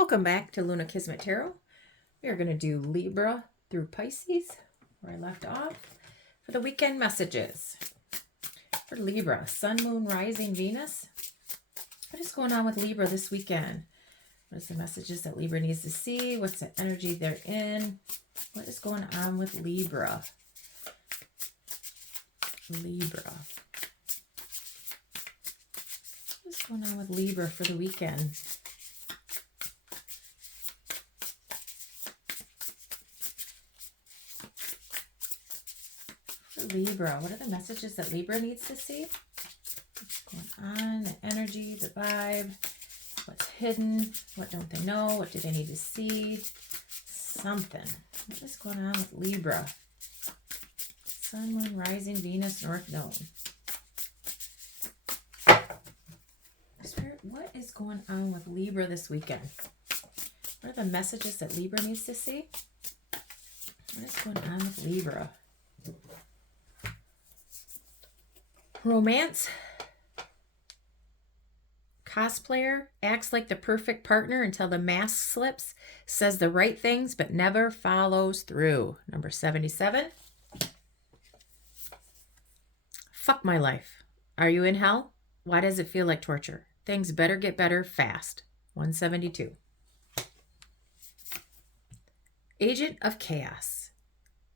Welcome back to Luna Kismet Tarot. We are going to do Libra through Pisces, where I left off, for the weekend messages. For Libra, Sun, Moon, Rising, Venus. What is going on with Libra this weekend? What is the messages that Libra needs to see? What's the energy they're in? What is going on with Libra? Libra. What is going on with Libra for the weekend? Libra, what are the messages that Libra needs to see? What's going on? The energy, the vibe, what's hidden, what don't they know, what do they need to see? Something. What is going on with Libra? Sun, Moon, Rising, Venus, North Node. Spirit, what is going on with Libra this weekend? What are the messages that Libra needs to see? What is going on with Libra? Romance. Cosplayer acts like the perfect partner until the mask slips, says the right things but never follows through. Number 77. Fuck my life. Are you in hell? Why does it feel like torture? Things better get better fast. 172. Agent of chaos.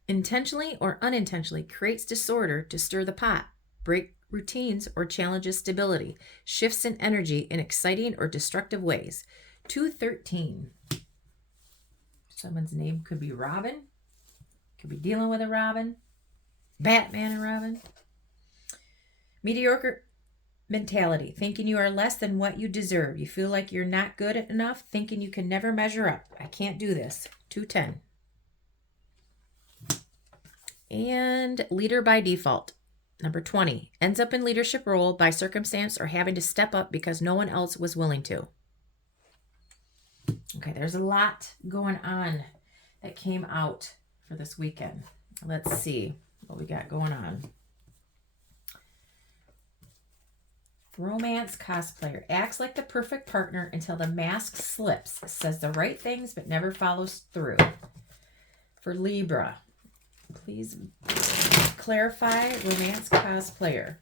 Intentionally or unintentionally creates disorder to stir the pot. Break routines or challenges stability, shifts in energy in exciting or destructive ways. 213. Someone's name could be Robin. Could be dealing with a Robin. Batman and Robin. Mediocre mentality, thinking you are less than what you deserve. You feel like you're not good enough, thinking you can never measure up. I can't do this. 210. And leader by default. Number 20, ends up in leadership role by circumstance or having to step up because no one else was willing to. Okay, there's a lot going on that came out for this weekend. Let's see what we got going on. Romance cosplayer acts like the perfect partner until the mask slips, says the right things but never follows through. For Libra, please clarify romance cosplayer.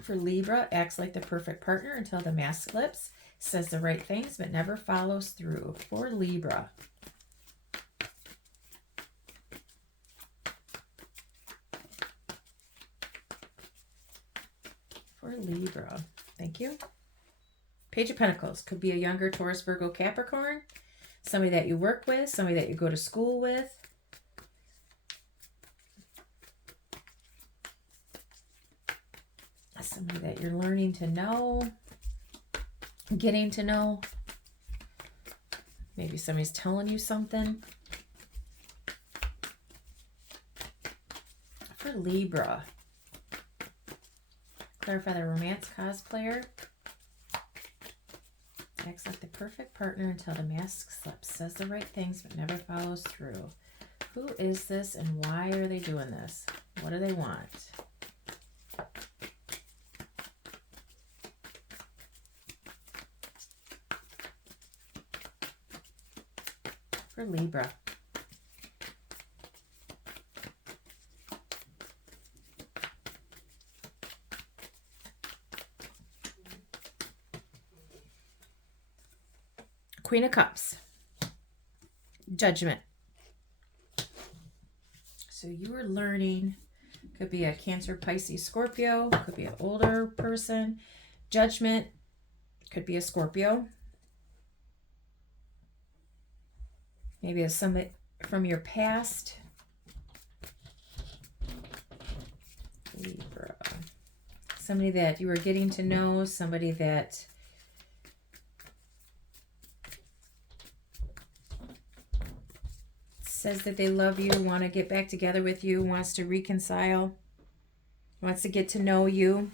For Libra, acts like the perfect partner until the mask slips, says the right things but never follows through. For Libra. For Libra. Thank you. Page of Pentacles. Could be a younger Taurus, Virgo, Capricorn. Somebody that you work with. Somebody that you go to school with. Somebody that you're learning to know, getting to know. Maybe somebody's telling you something. For Libra, clarify the romance cosplayer. Acts like the perfect partner until the mask slips, says the right things but never follows through. Who is this and why are they doing this? What do they want? For Libra. Queen of Cups. Judgment. So you are learning. Could be a Cancer, Pisces, Scorpio. Could be an older person. Judgment. Could be a Scorpio. Maybe it's somebody from your past. Libra. Somebody that you were getting to know. Somebody that says that they love you, want to get back together with you, wants to reconcile, wants to get to know you.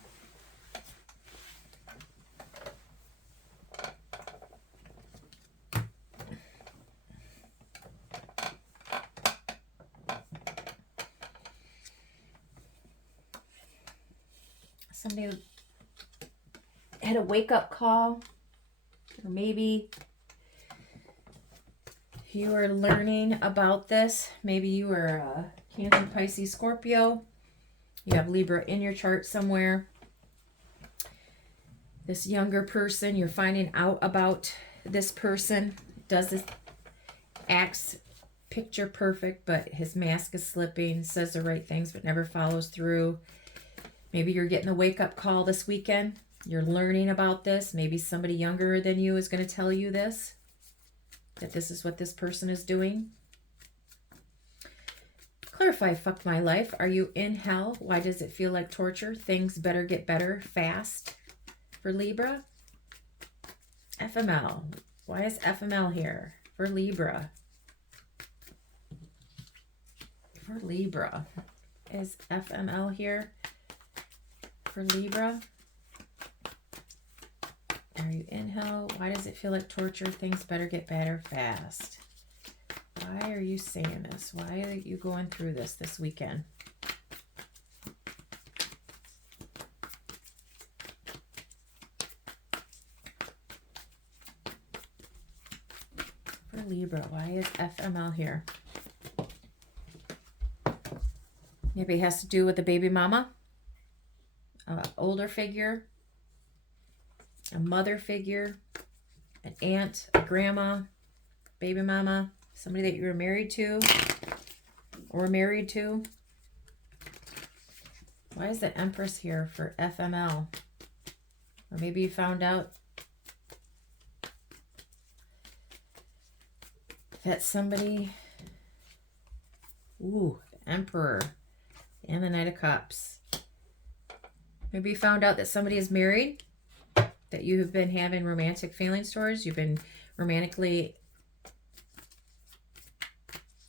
Somebody had a wake-up call Or maybe you are learning about this. Maybe you are Cancer, Pisces, Scorpio. You have Libra in your chart somewhere. This younger person, you're finding out about this person. Does this, acts picture perfect, but his mask is slipping, says the right things, but never follows through. Maybe you're getting a wake-up call this weekend. You're learning about this. Maybe somebody younger than you is going to tell you this, that this is what this person is doing. Clarify, fuck my life. Are you in hell? Why does it feel like torture? Things better get better fast for Libra. FML. Why is FML here for Libra? For Libra. Is FML here for Libra? Are you in hell? Why does it feel like torture? Things better get better fast. Why are you saying this? Why are you going through this weekend? For Libra, why is FML here? Maybe it has to do with the baby mama, older figure, a mother figure, an aunt, a grandma, baby mama, somebody that you were married to or married to. Why is the Empress here for FML? Or maybe you found out that somebody, the Emperor and the Knight of Cups. Maybe you found out that somebody is married, that you have been having romantic feelings towards, you've been romantically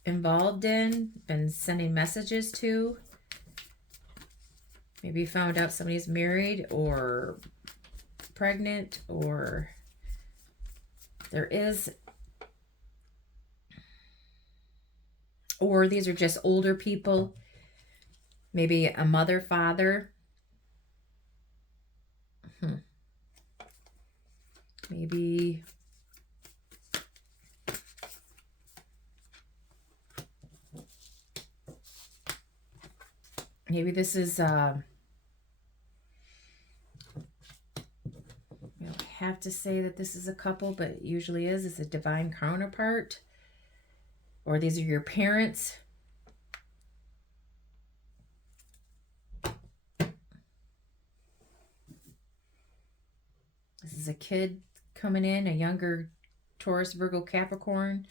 involved in, been sending messages to. Maybe you found out somebody's married or pregnant, or there is, or these are just older people, maybe a mother, father. Maybe this is, you don't have to say that this is a couple, but it usually is. It's a divine counterpart. Or these are your parents. This is a kid coming in, a younger Taurus, Virgo, Capricorn,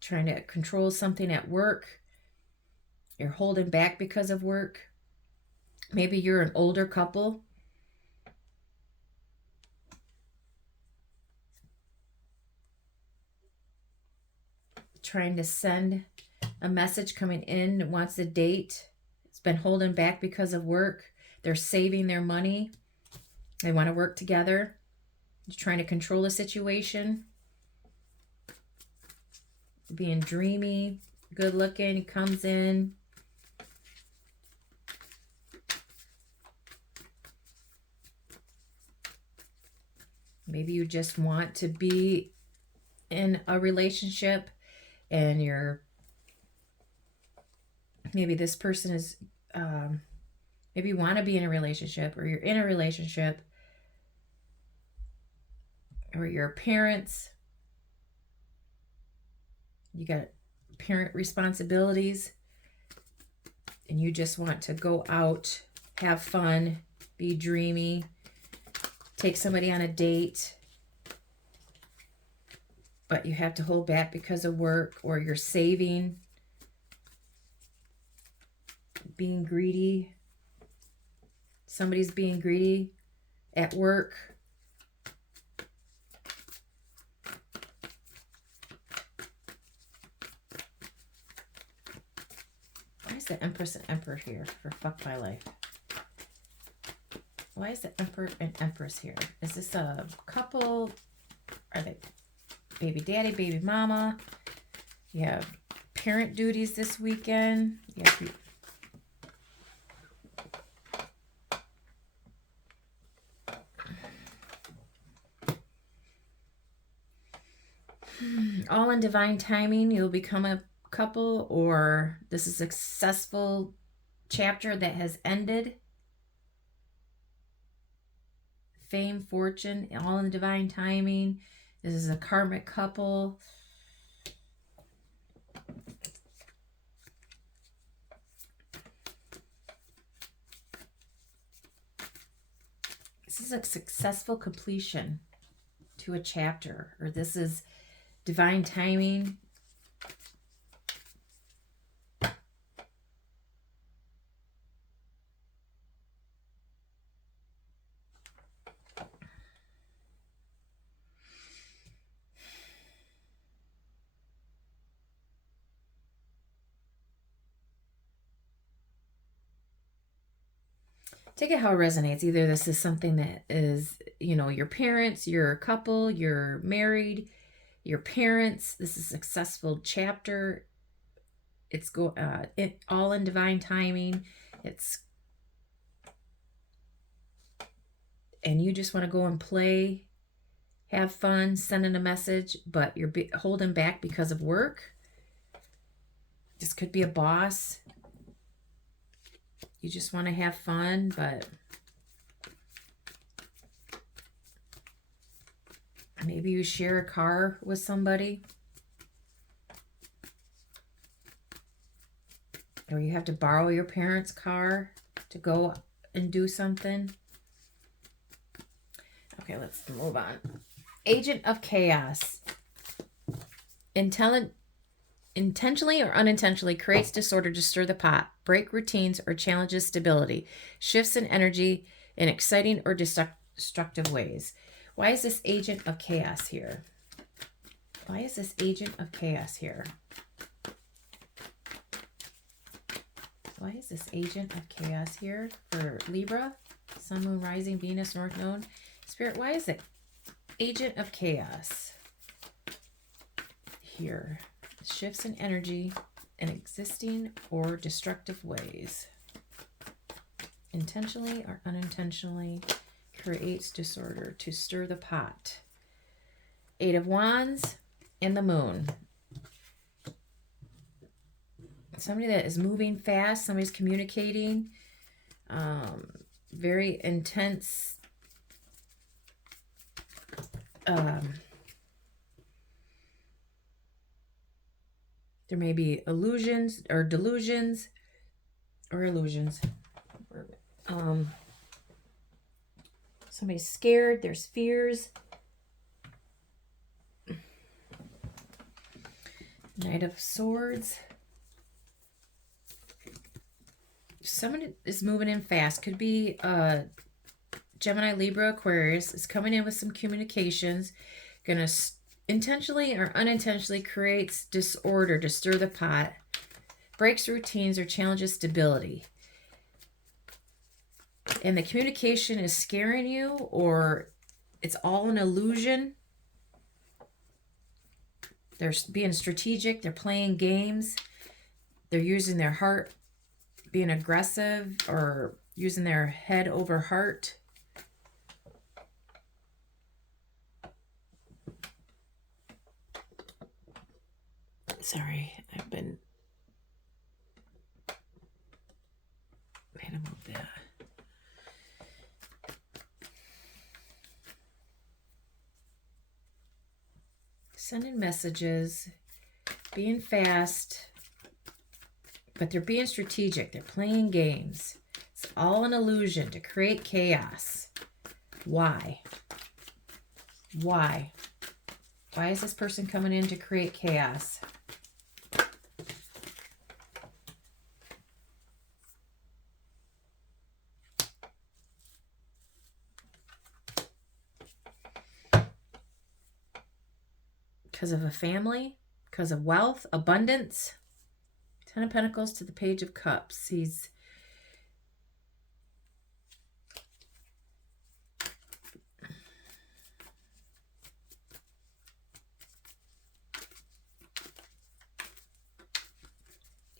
trying to control something at work. You're holding back because of work. Maybe you're an older couple. Trying to send a message, coming in, wants a date. It's been holding back because of work. They're saving their money. They want to work together. You're trying to control the situation. Being dreamy, good looking. He comes in. Maybe you just want to be in a relationship, and you're, maybe this person is, maybe you want to be in a relationship, or you're in a relationship, or your parents, you got parent responsibilities, and you just want to go out, have fun, be dreamy, take somebody on a date, but you have to hold back because of work, or you're saving, being greedy. Somebody's being greedy at work. Why is the Empress and Emperor here for fuck my life? Why is the Emperor and Empress here? Is this a couple? Are they baby daddy, baby mama? You have parent duties this weekend. You have All in divine timing, you'll become a couple, or this is a successful chapter that has ended. Fame, fortune, all in divine timing. This is a karmic couple. This is a successful completion to a chapter, or this is divine timing. Take it how it resonates. Either this is something that is, you know, your parents, you're a couple, you're married, your parents. This is a successful chapter. It's all in divine timing. And you just want to go and play, have fun, sending a message, but you're holding back because of work. This could be a boss. You just want to have fun, but maybe you share a car with somebody. Or you have to borrow your parents' car to go and do something. Okay, let's move on. Agent of Chaos. Intentionally or unintentionally creates disorder to stir the pot, break routines, or challenges stability, shifts in energy in exciting or destructive ways. Why is this Agent of Chaos here? Why is this Agent of Chaos here? Why is this Agent of Chaos here for Libra? Sun, Moon, Rising, Venus, North Node. Spirit, why is it Agent of Chaos here? Shifts in energy in existing or destructive ways. Intentionally or unintentionally creates disorder to stir the pot. Eight of Wands and the Moon. Somebody that is moving fast, somebody's communicating, very intense. There may be illusions or delusions or illusions. Somebody's scared. There's fears. Knight of Swords. Someone is moving in fast. Could be Gemini, Libra, Aquarius. Is coming in with some communications. Going to intentionally or unintentionally creates disorder to stir the pot, breaks routines, or challenges stability. And the communication is scaring you, or it's all an illusion. They're being strategic. They're playing games. They're using their heart, being aggressive, or using their head over heart. Sorry, I've been... Man, I moved that. Sending messages, being fast, but they're being strategic. They're playing games. It's all an illusion to create chaos. Why? Why? Why is this person coming in to create chaos? Because of a family, because of wealth, abundance. Ten of Pentacles to the Page of Cups. He's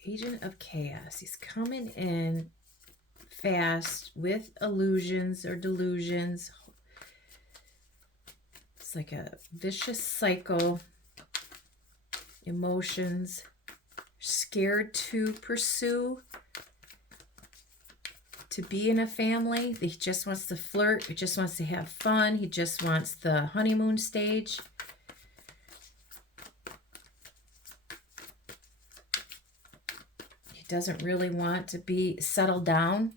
Agent of Chaos. He's coming in fast with illusions or delusions. It's like a vicious cycle. emotions, scared to pursue, to be in a family. He just wants to flirt. He just wants to have fun. He just wants the honeymoon stage. He doesn't really want to be settled down.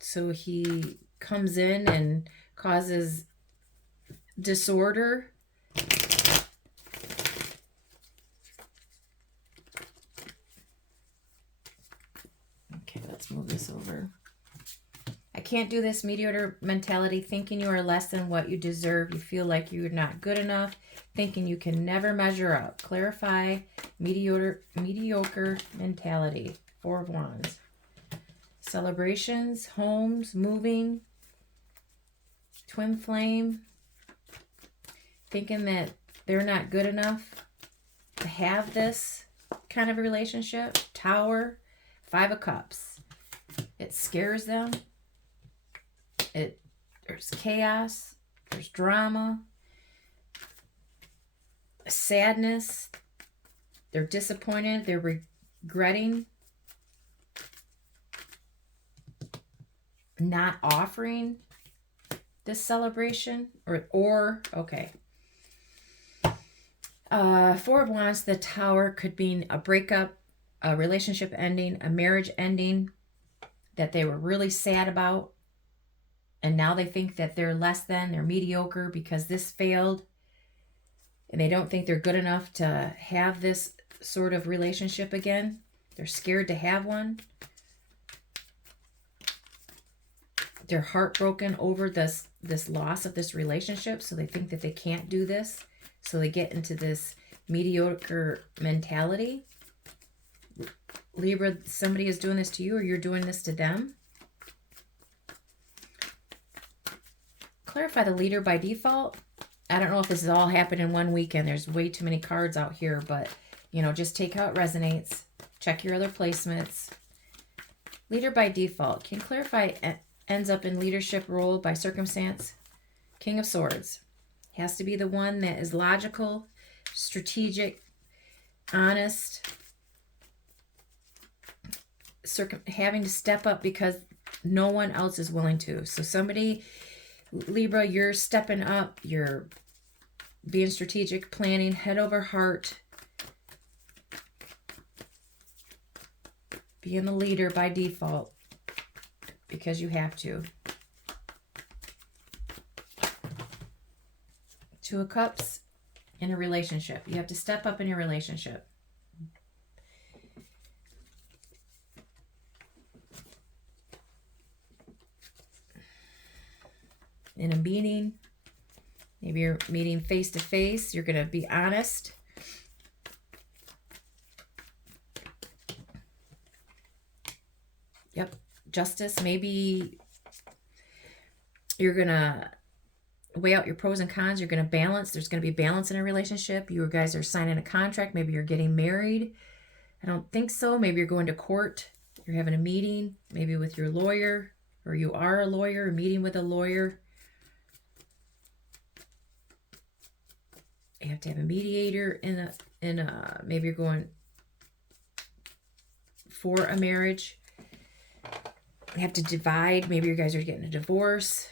So he comes in and causes disorder. Okay, let's move this over. I can't do this. Mediocre mentality, thinking you are less than what you deserve. You feel like you're not good enough, thinking you can never measure up. Clarify mediocre mentality. Four of Wands. Celebrations, homes, moving, twin flame, thinking that they're not good enough to have this kind of a relationship. Tower, Five of Cups. It scares them. There's chaos, there's drama, sadness, they're disappointed, they're regretting not offering this celebration, or okay. Four of Wands, the Tower could mean a breakup, a relationship ending, a marriage ending that they were really sad about. And now they think that they're less than, they're mediocre because this failed. And they don't think they're good enough to have this sort of relationship again. They're scared to have one. They're heartbroken over this loss of this relationship. So they think that they can't do this. So they get into this mediocre mentality. Libra, somebody is doing this to you or you're doing this to them. Clarify the leader by default. I don't know if this is all happened in one weekend. There's way too many cards out here, but, you know, just take how it resonates. Check your other placements. Leader by default. Can clarify ends up in leadership role by circumstance. King of Swords. Has to be the one that is logical, strategic, honest, having to step up because no one else is willing to. So somebody, Libra, you're stepping up, you're being strategic, planning, head over heart, being the leader by default because you have to. Two of Cups in a relationship. You have to step up in your relationship. In a meeting, maybe you're meeting face to face, you're going to be honest. Yep, justice. Maybe you're going to weigh out your pros and cons. You're going to balance. There's going to be balance in a relationship. You guys are signing a contract. Maybe you're getting married. I don't think so. Maybe you're going to court. You're having a meeting, maybe with your lawyer, or you are a lawyer, a meeting with a lawyer. You have to have a mediator in a maybe you're going for a marriage. You have to divide. Maybe you guys are getting a divorce.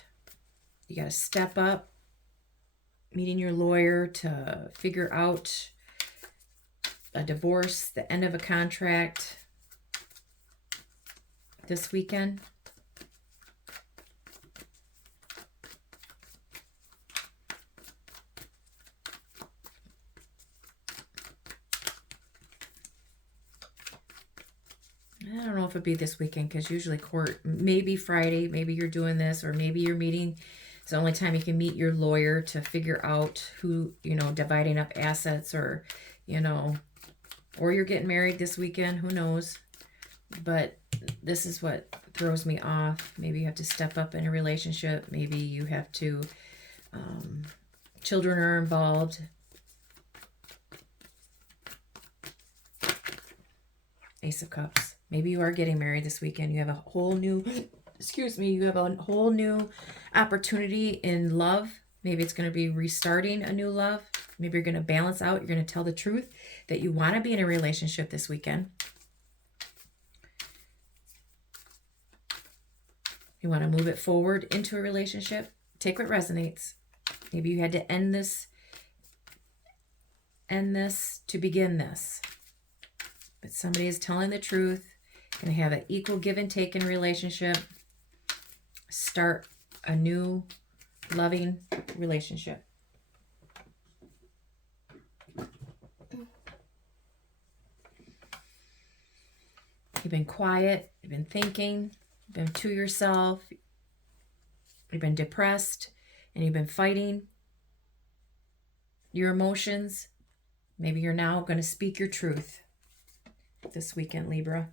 You got to step up, meeting your lawyer to figure out a divorce, the end of a contract this weekend. I don't know if it'd be this weekend because usually court, maybe Friday, maybe you're doing this, or maybe you're meeting. It's the only time you can meet your lawyer to figure out who, you know, dividing up assets, or, you know, or you're getting married this weekend. Who knows? But this is what throws me off. Maybe you have to step up in a relationship. Maybe you have to, children are involved. Ace of Cups. Maybe you are getting married this weekend. You have a whole new, you have a whole new opportunity in love. Maybe it's going to be restarting a new love. Maybe you're going to balance out. You're going to tell the truth that you want to be in a relationship this weekend. You want to move it forward into a relationship. Take what resonates. Maybe you had to end this to begin this. But somebody is telling the truth. Going to have an equal give and take in a relationship. Start a new loving relationship. You've been quiet. You've been thinking. You've been to yourself. You've been depressed. And you've been fighting your emotions. Maybe you're now going to speak your truth this weekend, Libra.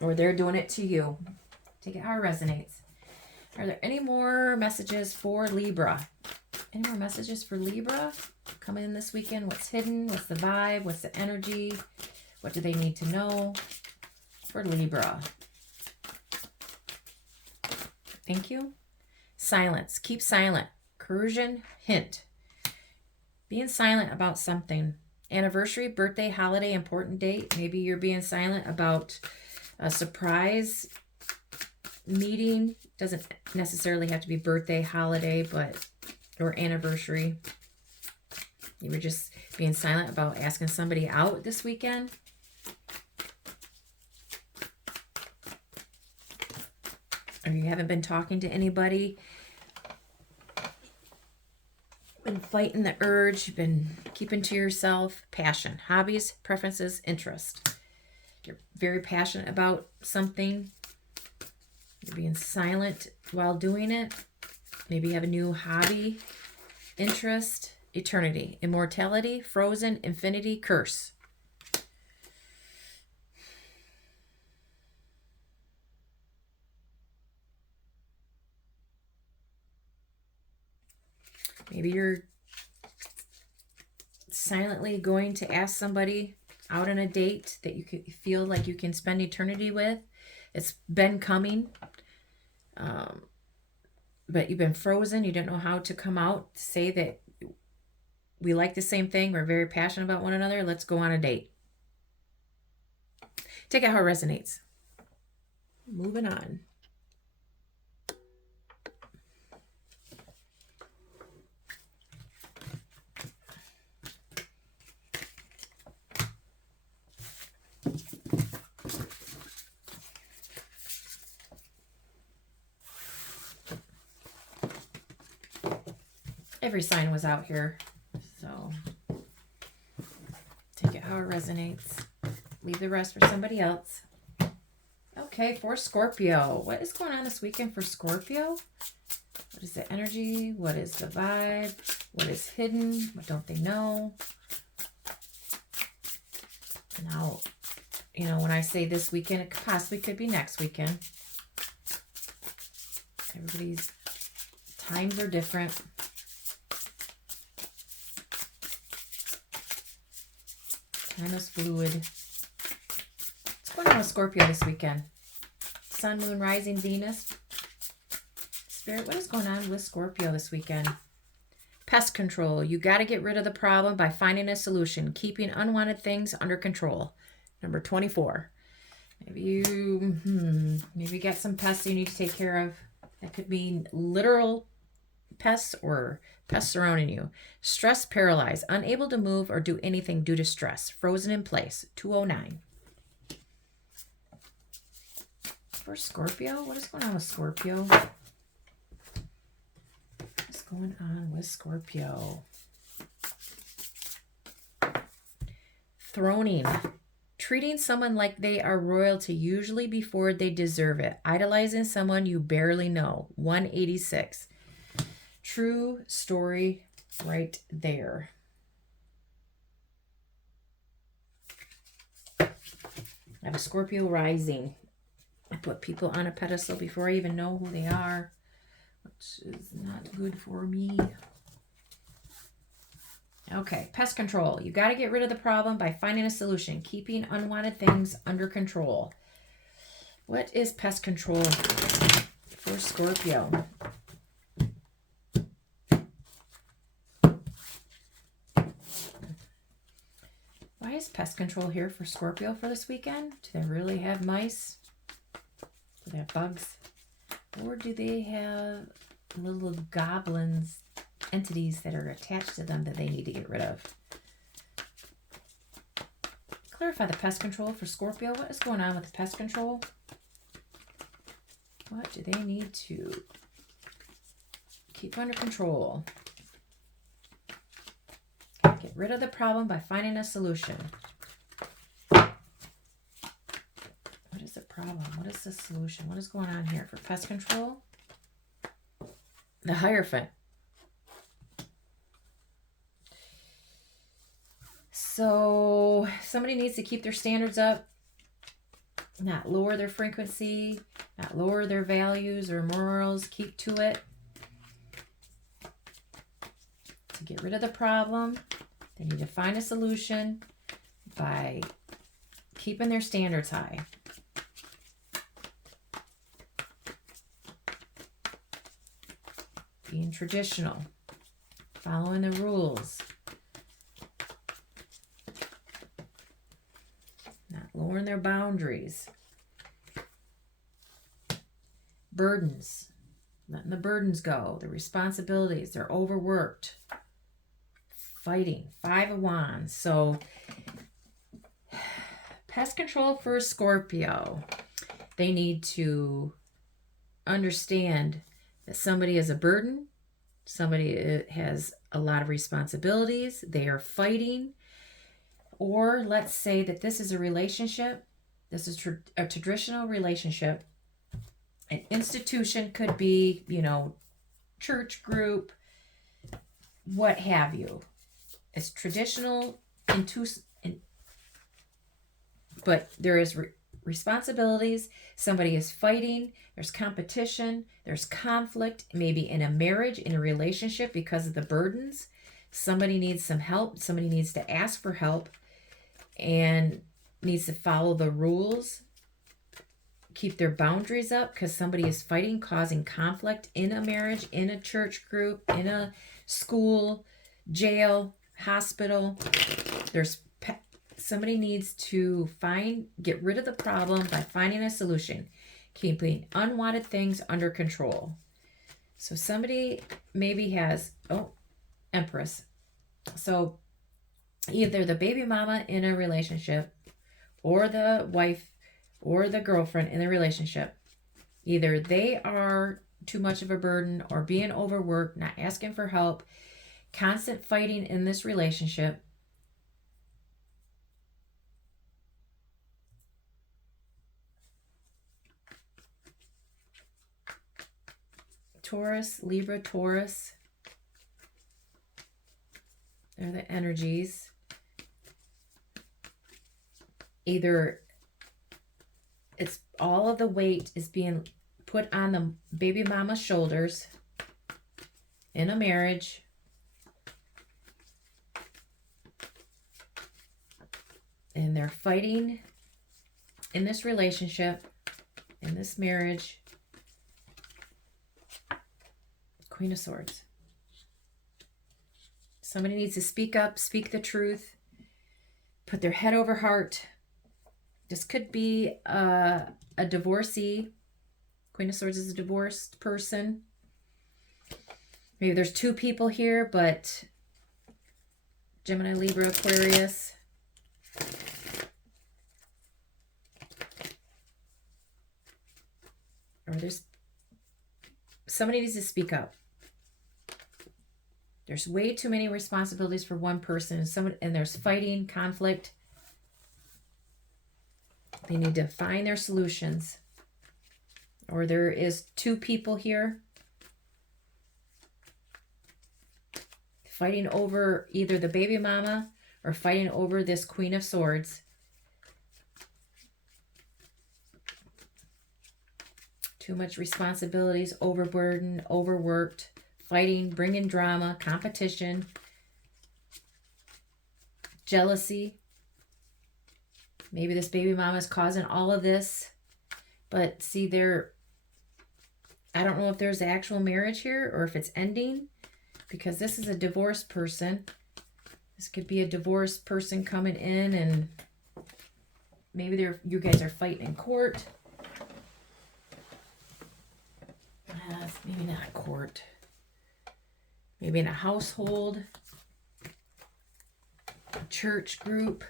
Or they're doing it to you. Take it how it resonates. Are there any more messages for Libra? Any more messages for Libra coming in this weekend? What's hidden? What's the vibe? What's the energy? What do they need to know for Libra? Thank you. Silence. Keep silent. Coercion. Hint. Being silent about something. Anniversary, birthday, holiday, important date. Maybe you're being silent about a surprise meeting. Doesn't necessarily have to be birthday, holiday, or anniversary. You were just being silent about asking somebody out this weekend. Or you haven't been talking to anybody. Been fighting the urge. You've been keeping to yourself. Passion, hobbies, preferences, interest. You're very passionate about something. You're being silent while doing it. Maybe you have a new hobby, interest, eternity, immortality, frozen, infinity, curse. Maybe you're silently going to ask somebody out on a date that you feel like you can spend eternity with. It's been coming, but you've been frozen. You don't know how to come out to say that we like the same thing. We're very passionate about one another. Let's go on a date. Take it how it resonates. Moving on. Every sign was out here, so take it how it resonates. Leave the rest for somebody else. Okay, for Scorpio. What is going on this weekend for Scorpio? What is the energy? What is the vibe? What is hidden? What don't they know? Now, when I say this weekend, it possibly could be next weekend. Everybody's times are different. Time is fluid. What's going on with Scorpio this weekend? Sun, Moon, Rising, Venus. Spirit, what is going on with Scorpio this weekend? Pest control. You got to get rid of the problem by finding a solution. Keeping unwanted things under control. Number 24. Maybe you got some pests you need to take care of. That could mean literal pests or pests surrounding you. Stress, paralyzed, unable to move or do anything due to stress. Frozen in place. 209. For Scorpio, what is going on with Scorpio? What's going on with Scorpio? Throning. Treating someone like they are royalty, usually before they deserve it. Idolizing someone you barely know. 186. True story right there. I have a Scorpio rising. I put people on a pedestal before I even know who they are, which is not good for me. Okay, pest control. You got to get rid of the problem by finding a solution. Keeping unwanted things under control. What is pest control for Scorpio? nice pest control here for Scorpio for this weekend. Do they really have mice? Do they have bugs? Or do they have little goblins, entities that are attached to them that they need to get rid of? Clarify the pest control for Scorpio. What is going on with the pest control? What do they need to keep under control? Get rid of the problem by finding a solution. What is the problem? What is the solution? What is going on here for pest control? The Hierophant. So somebody needs to keep their standards up, not lower their frequency, not lower their values or morals, keep to it. To get rid of the problem, they need to find a solution by keeping their standards high. Being traditional, following the rules, not lowering their boundaries. Burdens, letting the burdens go, the responsibilities, they're overworked. Fighting, 5 of Wands. So pest control for Scorpio. They need to understand that somebody is a burden. Somebody has a lot of responsibilities. They are fighting. Or let's say that this is a relationship. This is a traditional relationship. An institution could be, church group, what have you. It's traditional, but there is responsibilities. Somebody is fighting. There's competition. There's conflict, maybe in a marriage, in a relationship because of the burdens. Somebody needs some help. Somebody needs to ask for help and needs to follow the rules. Keep their boundaries up because somebody is fighting, causing conflict in a marriage, in a church group, in a school, jail, hospital. Somebody needs to get rid of the problem by finding a solution, keeping unwanted things under control. So somebody maybe has, Empress. So either the baby mama in a relationship or the wife or the girlfriend in a relationship, either they are too much of a burden or being overworked, not asking for help, constant fighting in this relationship. Taurus, Libra, Taurus. They're the energies. Either it's all of the weight is being put on the baby mama's shoulders in a marriage. And they're fighting in this relationship, in this marriage. Queen of Swords. Somebody needs to speak up, speak the truth, put their head over heart. This could be a divorcee. Queen of Swords is a divorced person. Maybe there's 2 people here, but Gemini, Libra, Aquarius. Or somebody needs to speak up. There's way too many responsibilities for one person, and there's fighting, conflict. They need to find their solutions. Or there is 2 people here fighting over either the baby mama or fighting over this Queen of Swords. Too much responsibilities, overburdened, overworked, fighting, bringing drama, competition, jealousy. Maybe this baby mama is causing all of this. But see, I don't know if there's actual marriage here or if it's ending, because this is a divorced person. This could be a divorced person coming in, and maybe you guys are fighting in court. Maybe not court. Maybe in a household, a church group,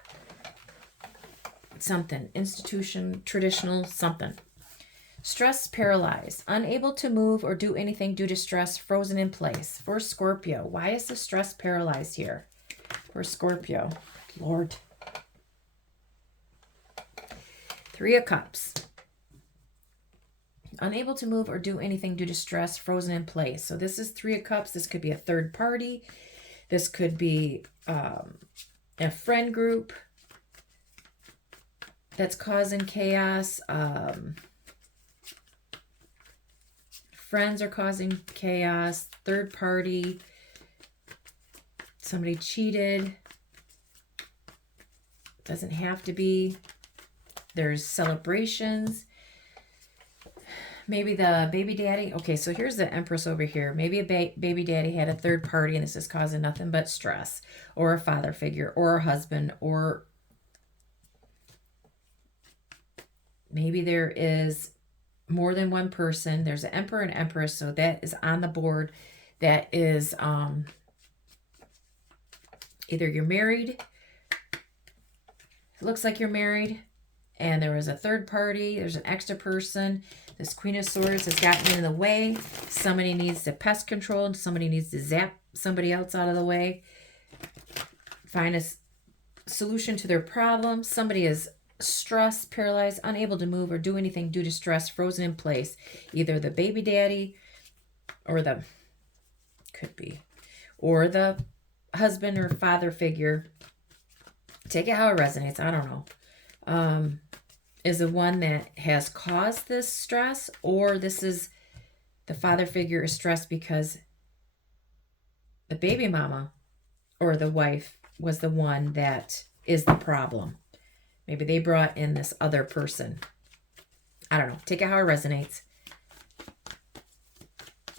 something, institution, traditional, something. Stress, paralyzed, unable to move or do anything due to stress, frozen in place. For Scorpio, why is the stress paralyzed here? For Scorpio, Lord. Three of Cups. Unable to move or do anything due to stress, frozen in place. So this is Three of Cups. This could be a third party. This could be a friend group that's causing chaos. Friends are causing chaos. Third party. Somebody cheated. Doesn't have to be. There's celebrations. Maybe the baby daddy. Okay, so here's the Empress over here. Maybe a baby daddy had a third party and this is causing nothing but stress. Or a father figure. Or a husband. Or maybe there is more than one person. There's an Emperor and Empress. So that is on the board. That is either you're married. It looks like you're married. And there was a third party. There's an extra person. This Queen of Swords has gotten in the way. Somebody needs to pest control. And somebody needs to zap somebody else out of the way. Find a solution to their problem. Somebody is stressed, paralyzed, unable to move or do anything due to stress, frozen in place. Either the baby daddy or the, could be, or the husband or father figure. Take it how it resonates. I don't know. Is the one that has caused this stress, or this is the father figure is stressed because the baby mama or the wife was the one that is the problem. Maybe they brought in this other person. I don't know. Take it how it resonates.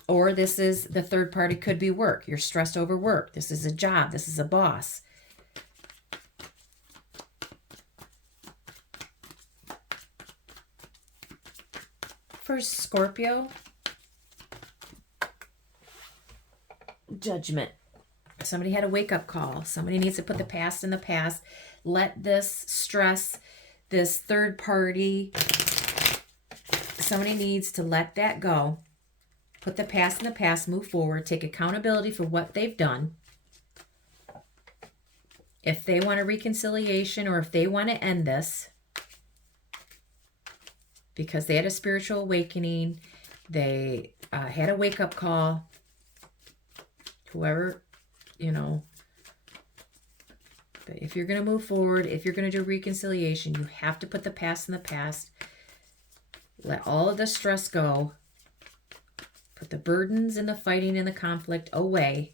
Or this is the third party, could be work. You're stressed over work. This is a job. This is a boss. For Scorpio, Judgment. Somebody had a wake-up call. Somebody needs to put the past in the past. Let this stress, this third party, somebody needs to let that go. Put the past in the past, move forward, take accountability for what they've done. If they want a reconciliation or if they want to end this, because they had a spiritual awakening, they had a wake-up call, whoever, you know. But if you're going to move forward, if you're going to do reconciliation, you have to put the past in the past. Let all of the stress go. Put the burdens and the fighting and the conflict away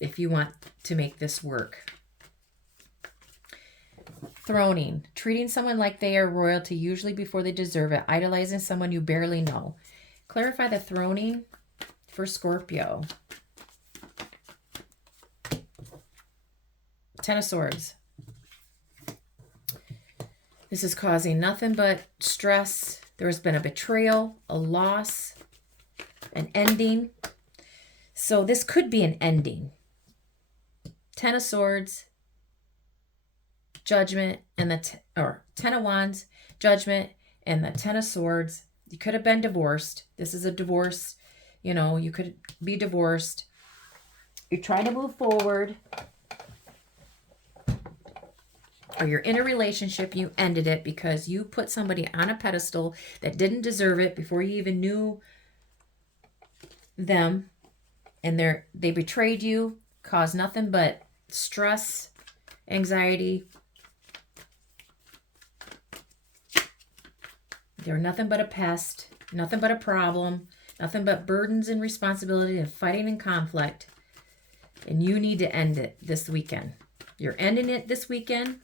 if you want to make this work. Throning. Treating someone like they are royalty, usually before they deserve it. Idolizing someone you barely know. Clarify the throning for Scorpio. Ten of Swords. This is causing nothing but stress. There has been a betrayal, a loss, an ending. So this could be an ending. Ten of Swords, Judgment, and the Ten of Wands, Judgment, and the Ten of Swords. You could have been divorced. This is a divorce. You know, you could be divorced. You're trying to move forward. Or you're in a relationship, you ended it because you put somebody on a pedestal that didn't deserve it before you even knew them. And they betrayed you, caused nothing but stress, anxiety. They're nothing but a pest, nothing but a problem, nothing but burdens and responsibility and fighting and conflict. And you need to end it this weekend. You're ending it this weekend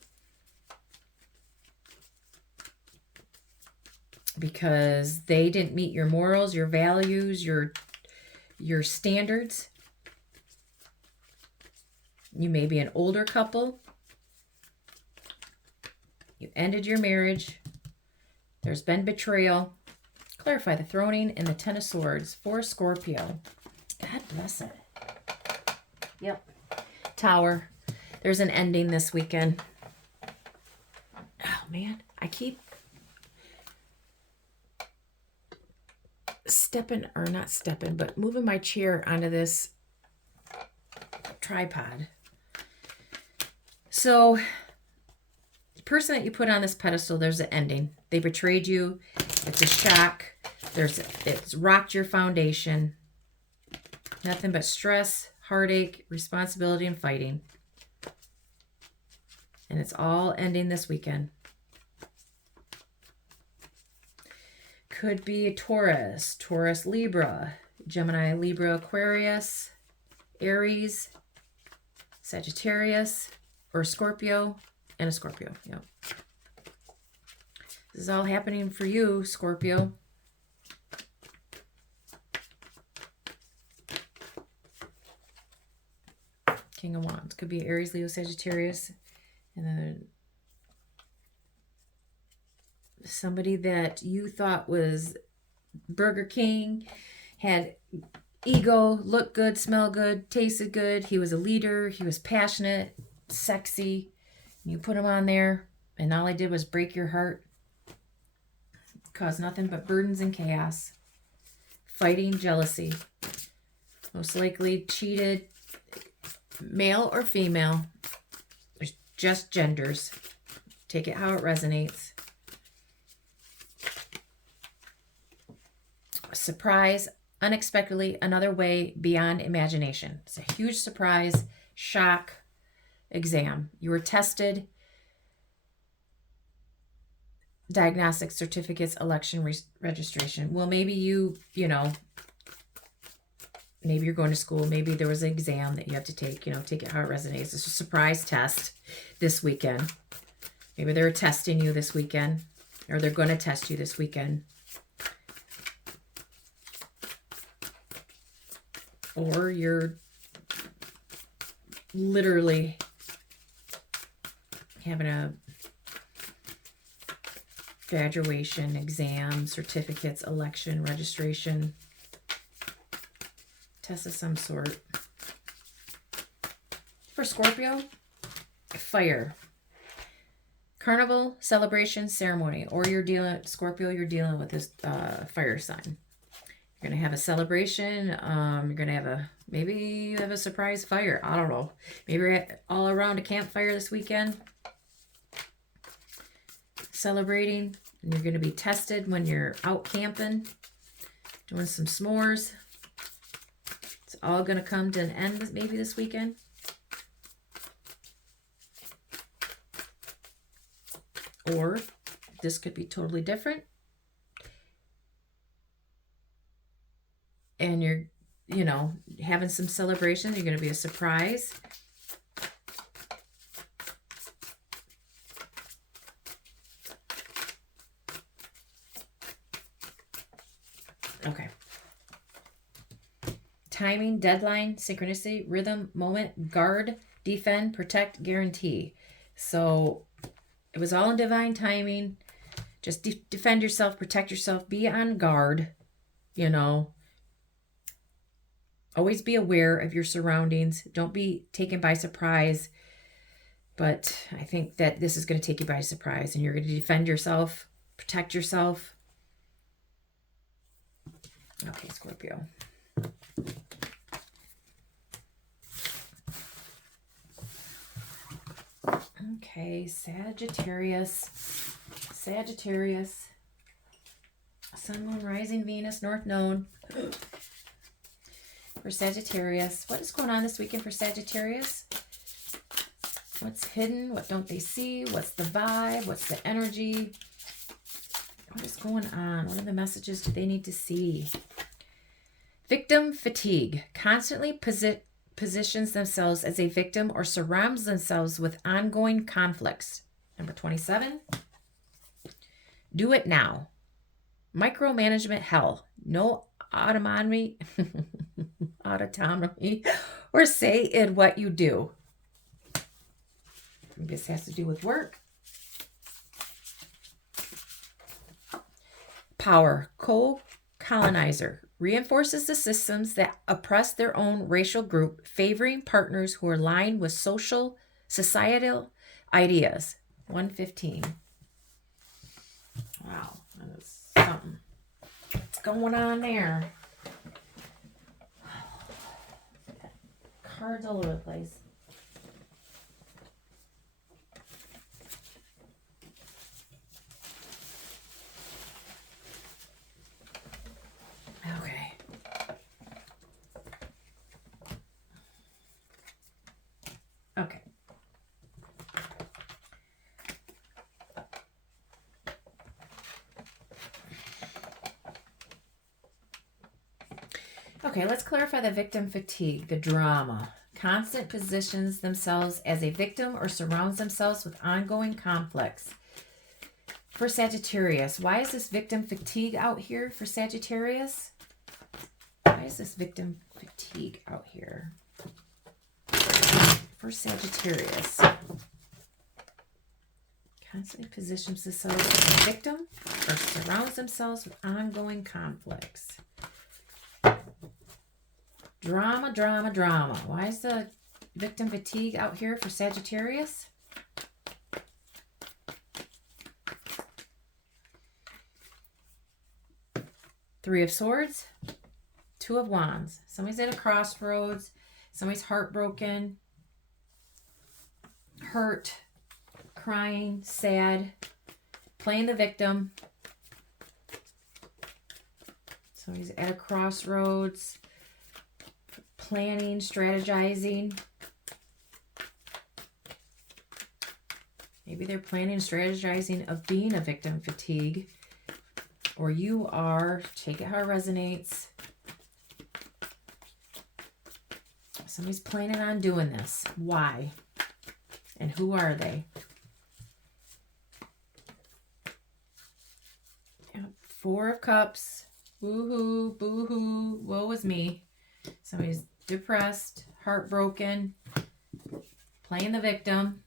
because they didn't meet your morals, your values, your standards. You may be an older couple. You ended your marriage. There's been betrayal. Clarify the throning and the Ten of Swords for Scorpio. God bless it. Yep. Tower. There's an ending this weekend. Oh, man. I keep moving my chair onto this tripod. So, the person that you put on this pedestal, there's an ending. They betrayed you. It's a shock. It's rocked your foundation. Nothing but stress, heartache, responsibility, and fighting. And it's all ending this weekend. Could be a Taurus, Libra, Gemini, Libra, Aquarius, Aries, Sagittarius, or Scorpio, and a Scorpio. Yep. This is all happening for you, Scorpio. King of Wands. Could be Aries, Leo, Sagittarius. And then somebody that you thought was Burger King, had ego, looked good, smelled good, tasted good. He was a leader. He was passionate, sexy. You put him on there, and all I did was break your heart. Caused nothing but burdens and chaos. Fighting, jealousy. Most likely cheated, male or female. There's just genders. Take it how it resonates. Surprise, unexpectedly, another way beyond imagination. It's a huge surprise, shock, exam. You were tested. Diagnostic certificates, election registration. Well, maybe maybe you're going to school. Maybe there was an exam that you have to take, take it how it resonates. It's a surprise test this weekend. Maybe they're testing you this weekend, or they're going to test you this weekend. Or you're literally having a graduation, exam, certificates, election, registration, test of some sort. For Scorpio, fire. Carnival, celebration, ceremony. Or Scorpio, you're dealing with this fire sign. You're going to have a celebration. You're going to maybe you have a surprise fire. I don't know. Maybe you're all around a campfire this weekend. Celebrating. And you're going to be tested when you're out camping. Doing some s'mores. It's all going to come to an end maybe this weekend. Or this could be totally different. And you're, having some celebrations. You're going to be a surprise. Okay. Timing, deadline, synchronicity, rhythm, moment, guard, defend, protect, guarantee. So it was all in divine timing. Just defend yourself, protect yourself, be on guard, Always be aware of your surroundings. Don't be taken by surprise. But I think that this is going to take you by surprise, and you're going to defend yourself, protect yourself. Okay, Scorpio. Okay, Sagittarius. Sun, Moon, Rising, Venus, North Node. For Sagittarius. What is going on this weekend for Sagittarius? What's hidden? What don't they see? What's the vibe? What's the energy? What is going on? What are the messages do they need to see? Victim fatigue. Constantly positions themselves as a victim or surrounds themselves with ongoing conflicts. Number 27. Do it now. Micromanagement hell. No autonomy or say it what you do. This has to do with work. Power, co-colonizer, reinforces the systems that oppress their own racial group, favoring partners who align with societal ideas. 115. Wow, that is something. What's going on there? Cards all over the place. Okay. Okay. Okay, let's clarify the victim fatigue, the drama. Constant positions themselves as a victim or surrounds themselves with ongoing conflicts. For Sagittarius, why is this victim fatigue out here for Sagittarius? Why is this victim fatigue out here for Sagittarius? Constantly positions themselves as a victim or surrounds themselves with ongoing conflicts. Drama, drama, drama. Why is the victim fatigue out here for Sagittarius? Three of Swords, Two of Wands. Somebody's at a crossroads. Somebody's heartbroken, hurt, crying, sad, playing the victim. Somebody's at a crossroads, planning, strategizing. Maybe they're planning, strategizing of being a victim fatigue. Or you are. Take it how it resonates. Somebody's planning on doing this. Why? And who are they? Four of Cups. Woo-hoo, boo-hoo, woe is me. Somebody's depressed, heartbroken, playing the victim,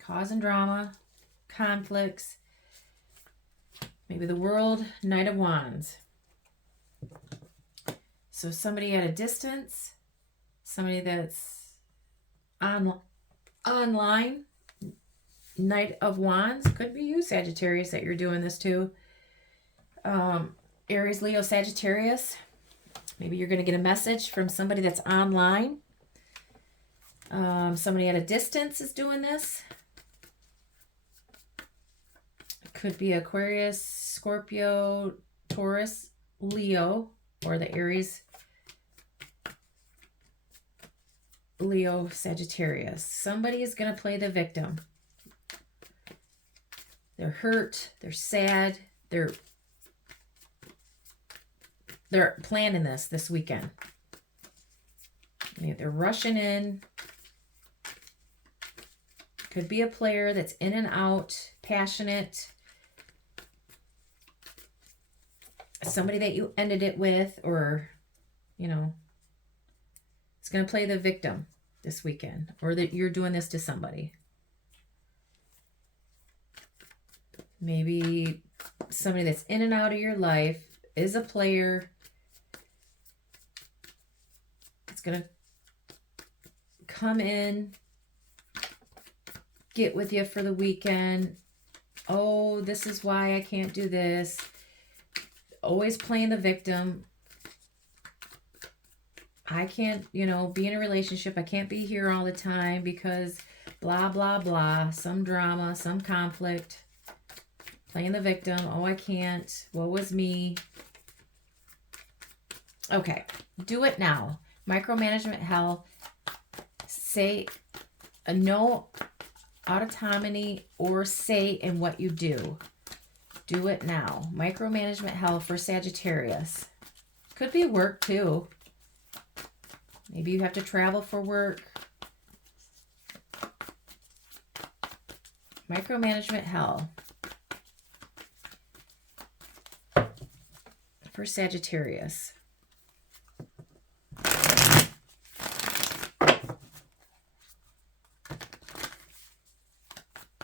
causing drama, conflicts. Maybe the World, Knight of Wands. So somebody at a distance, somebody that's online, Knight of Wands. Could be you, Sagittarius, that you're doing this to. Aries, Leo, Sagittarius. Maybe you're going to get a message from somebody that's online. Somebody at a distance is doing this. It could be Aquarius, Scorpio, Taurus, Leo, or the Aries, Leo, Sagittarius. Somebody is going to play the victim. They're hurt. They're sad. They're planning this weekend. They're rushing in. Could be a player that's in and out, passionate. Somebody that you ended it with, or, you know, it's going to play the victim this weekend, or that you're doing this to somebody. Maybe somebody that's in and out of your life is a player. It's going to come in, get with you for the weekend. Oh, this is why I can't do this. Always playing the victim. I can't, be in a relationship. I can't be here all the time because blah, blah, blah. Some drama, some conflict. Playing the victim. Oh, I can't. Woe is me. Okay. Do it now. Micromanagement hell. Say no autonomy or say in what you do. Do it now. Micromanagement hell for Sagittarius. Could be work too. Maybe you have to travel for work. Micromanagement hell for Sagittarius.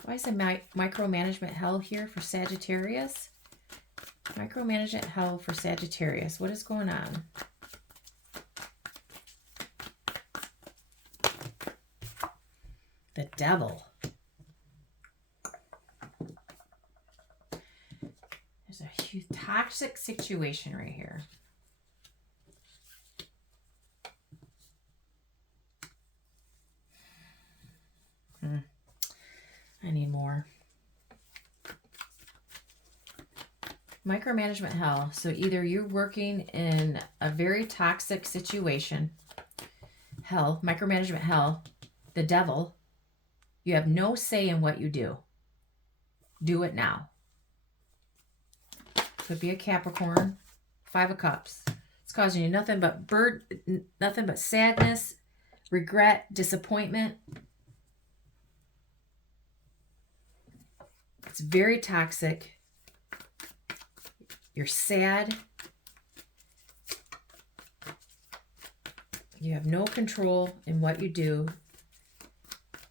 Why is the micromanagement hell here for Sagittarius? Micromanagement hell for Sagittarius. What is going on? The Devil. There's a huge toxic situation right here. I need more. Micromanagement hell. So either you're working in a very toxic situation, hell, micromanagement hell, the devil, you have no say in what you do. Do it now. Could be a Capricorn, 5 of Cups. It's causing you nothing but sadness, regret, disappointment. It's very toxic. You're sad. You have no control in what you do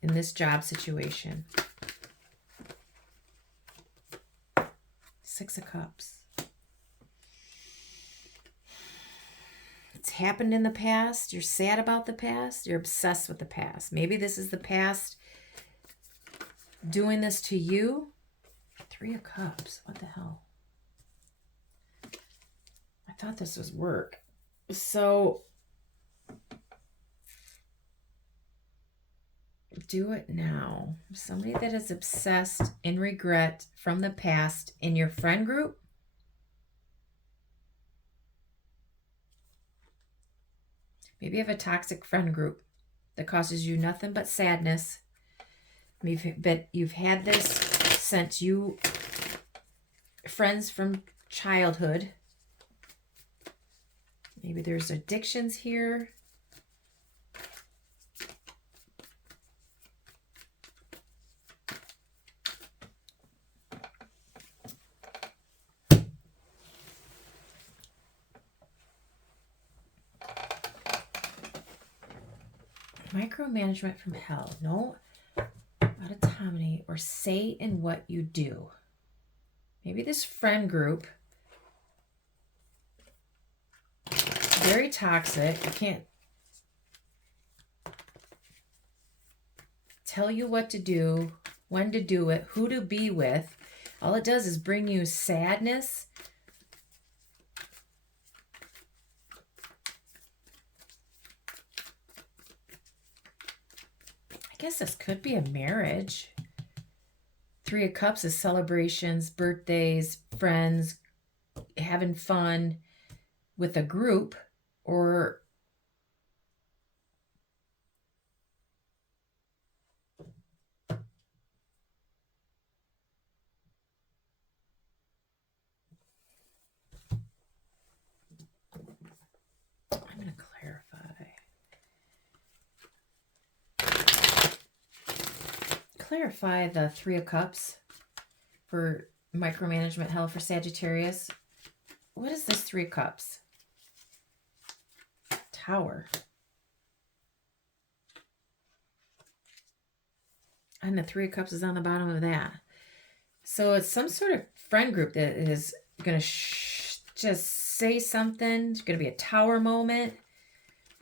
in this job situation. 6 of Cups. It's happened in the past. You're sad about the past. You're obsessed with the past. Maybe this is the past doing this to you. 3 of Cups. What the hell? I thought this was work. So do it now. Somebody that is obsessed in regret from the past in your friend group. Maybe you have a toxic friend group that causes you nothing but sadness. But you've had this since you friends from childhood. Maybe there's addictions here. Micromanagement from hell. No autonomy or say in what you do. Maybe this friend group, very toxic. You can't tell you what to do, when to do it, who to be with. All it does is bring you sadness. I guess this could be a marriage. 3 of Cups is celebrations, birthdays, friends, having fun with a group, or I'm going to clarify the 3 of Cups for micromanagement hell for Sagittarius. What is this 3 of Cups? Tower. And the 3 of Cups is on the bottom of that. So it's some sort of friend group that is going to just say something. It's going to be a tower moment.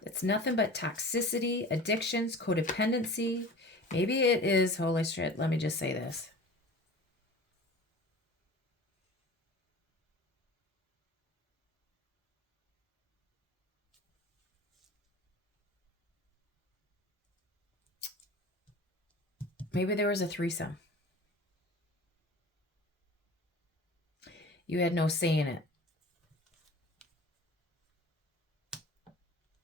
It's nothing but toxicity, addictions, codependency. Maybe it is, holy shit, let me just say this. Maybe there was a threesome. You had no say in it.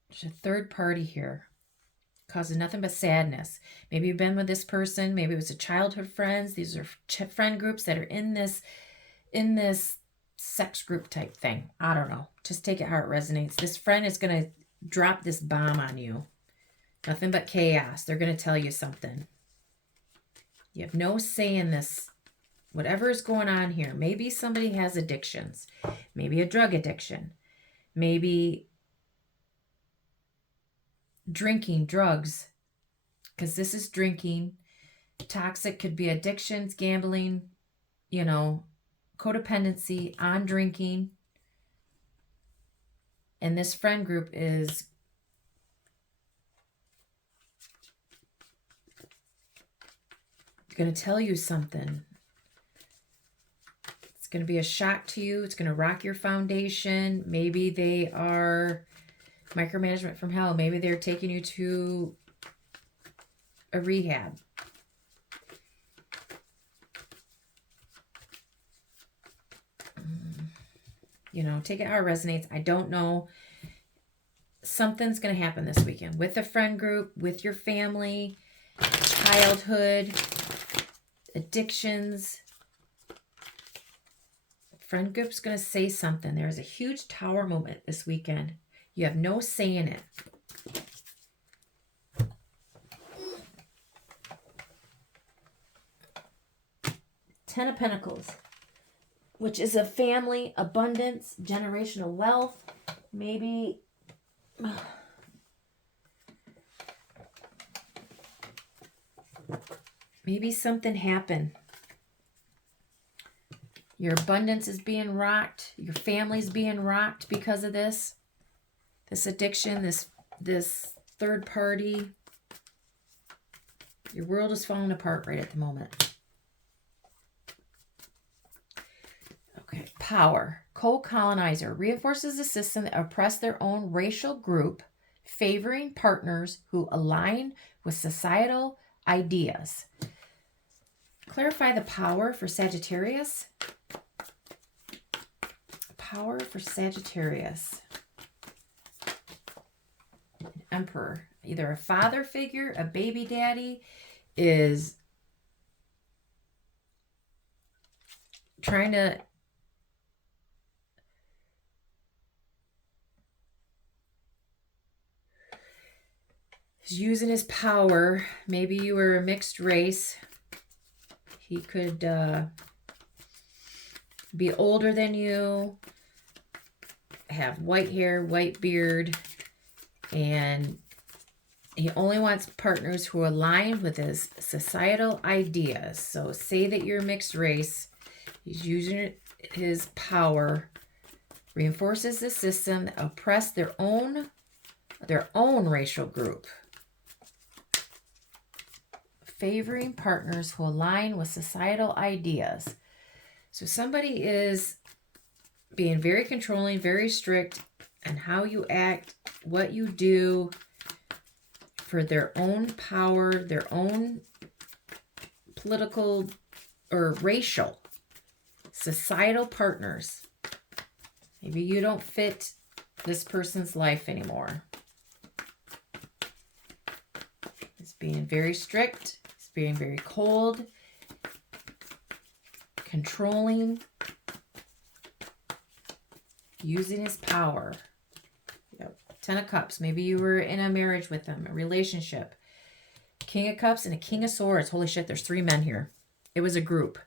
There's a third party here. Causes nothing but sadness. Maybe you've been with this person. Maybe it was a childhood friends. These are friend groups that are in this sex group type thing. I don't know. Just take it how it resonates. This friend is going to drop this bomb on you. Nothing but chaos. They're going to tell you something. You have no say in this. Whatever is going on here. Maybe somebody has addictions. Maybe a drug addiction. Maybe drinking, drugs. Because this is drinking. Toxic could be addictions, gambling, you know, codependency, on drinking. And this friend group is going to tell you something. It's going to be a shock to you. It's going to rock your foundation. Maybe they are micromanagement from hell. Maybe they're taking you to a rehab. You know, take it how it resonates. I don't know. Something's going to happen this weekend with the friend group, with your family, childhood, addictions. Friend group's going to say something. There's a huge tower moment this weekend. You have no say in it. Ten of Pentacles, which is a family, abundance, generational wealth. Maybe something happened. Your abundance is being rocked. Your family's being rocked because of this. This addiction, this third party. Your world is falling apart right at the moment. Okay, power. Co-colonizer reinforces a system that oppress their own racial group, favoring partners who align with societal ideas. Clarify the power for Sagittarius. Power for Sagittarius. An Emperor. Either a father figure, a baby daddy is trying to he's using his power. Maybe you were a mixed race. He could be older than you, have white hair, white beard, and he only wants partners who align with his societal ideas. So say that you're mixed race. He's using his power, reinforces the system that oppress their own racial group, favoring partners who align with societal ideas. So somebody is being very controlling, very strict on how you act, what you do for their own power, their own political or racial, societal partners. Maybe you don't fit this person's life anymore. It's being very strict. It's being very cold, controlling, using his power. Yep. 10 of Cups. Maybe you were in a marriage with them, a relationship. King of Cups and a King of Swords. Holy shit, there's 3 men here. It was a group.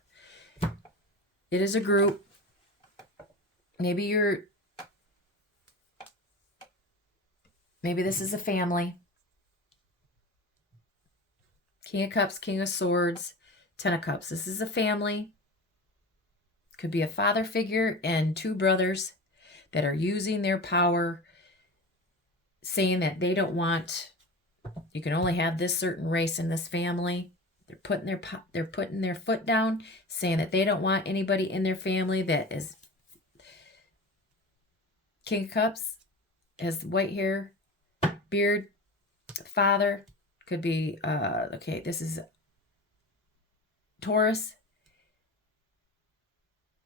It is a group. Maybe this is a family. King of Cups, King of Swords, 10 of Cups. This is a family. Could be a father figure and 2 brothers that are using their power, saying that they don't want, you can only have this certain race in this family. They're putting their foot down, saying that they don't want anybody in their family that is King of Cups, has white hair, beard, father. Could be, okay, this is Taurus.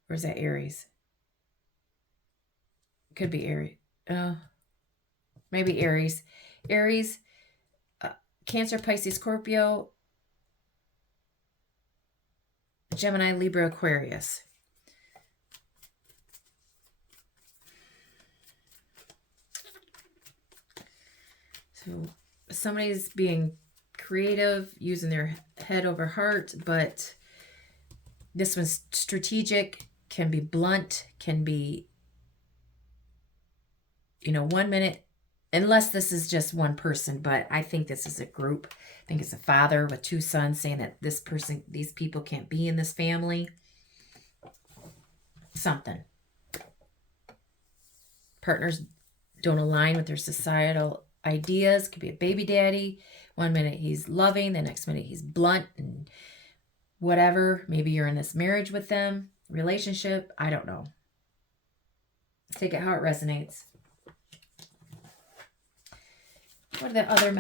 Or is that Aries? Could be Aries. Maybe Aries. Aries, Cancer, Pisces, Scorpio, Gemini, Libra, Aquarius. So somebody's being creative, using their head over heart, but this one's strategic, can be blunt, can be, 1 minute unless this is just one person, but I think this is a group. I think it's a father with two sons saying that these people can't be in this family. Something. Partners don't align with their societal ideas. Could be a baby daddy. One minute he's loving, the next minute he's blunt and whatever. Maybe you're in this marriage with them, relationship. I don't know. Take it how it resonates. What are the other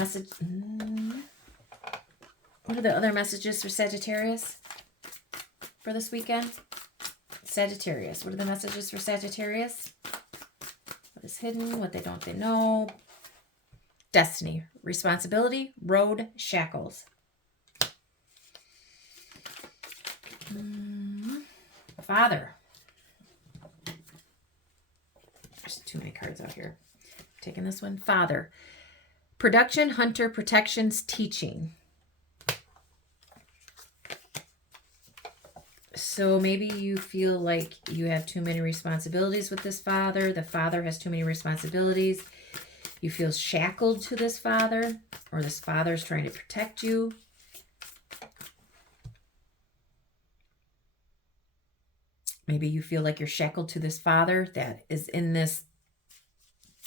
messages for Sagittarius for this weekend? Sagittarius. What are the messages for Sagittarius? What is hidden? What don't they know? Destiny. Responsibility. Road. Shackles. Father. There's too many cards out here. I'm taking this one. Father. Production, hunter, protections, teaching. So maybe you feel like you have too many responsibilities with this father. The father has too many responsibilities. You feel shackled to this father, or this father is trying to protect you. Maybe you feel like you're shackled to this father that is in this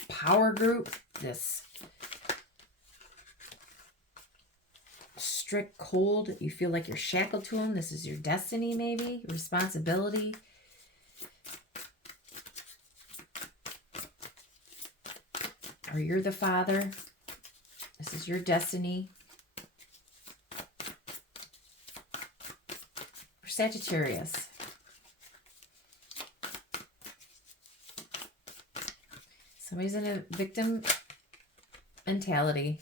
power group, this strict cold. You feel like you're shackled to him. This is your destiny, maybe. Responsibility. Or you're the father. This is your destiny. For Sagittarius. Somebody's in a victim mentality.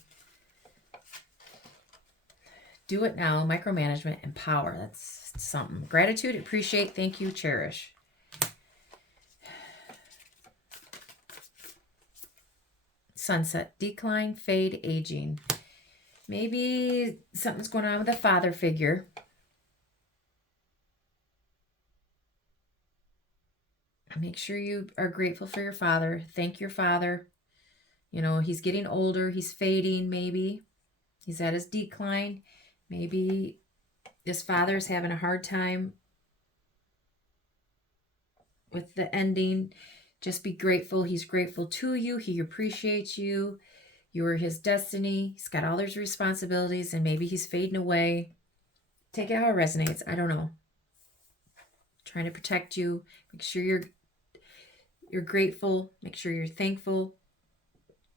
Do it now. Micromanagement and power. That's something. Gratitude, appreciate, thank you, cherish. Sunset, decline, fade, aging. Maybe something's going on with a father figure. Make sure you are grateful for your father. Thank your father. You know, he's getting older. He's fading, maybe. He's at his decline. Maybe this father's having a hard time with the ending. Just be grateful. He's grateful to you. He appreciates you. You are his destiny. He's got all his responsibilities, and maybe he's fading away. Take it how it resonates. I don't know. Trying to protect you. Make sure you're grateful. Make sure you're thankful.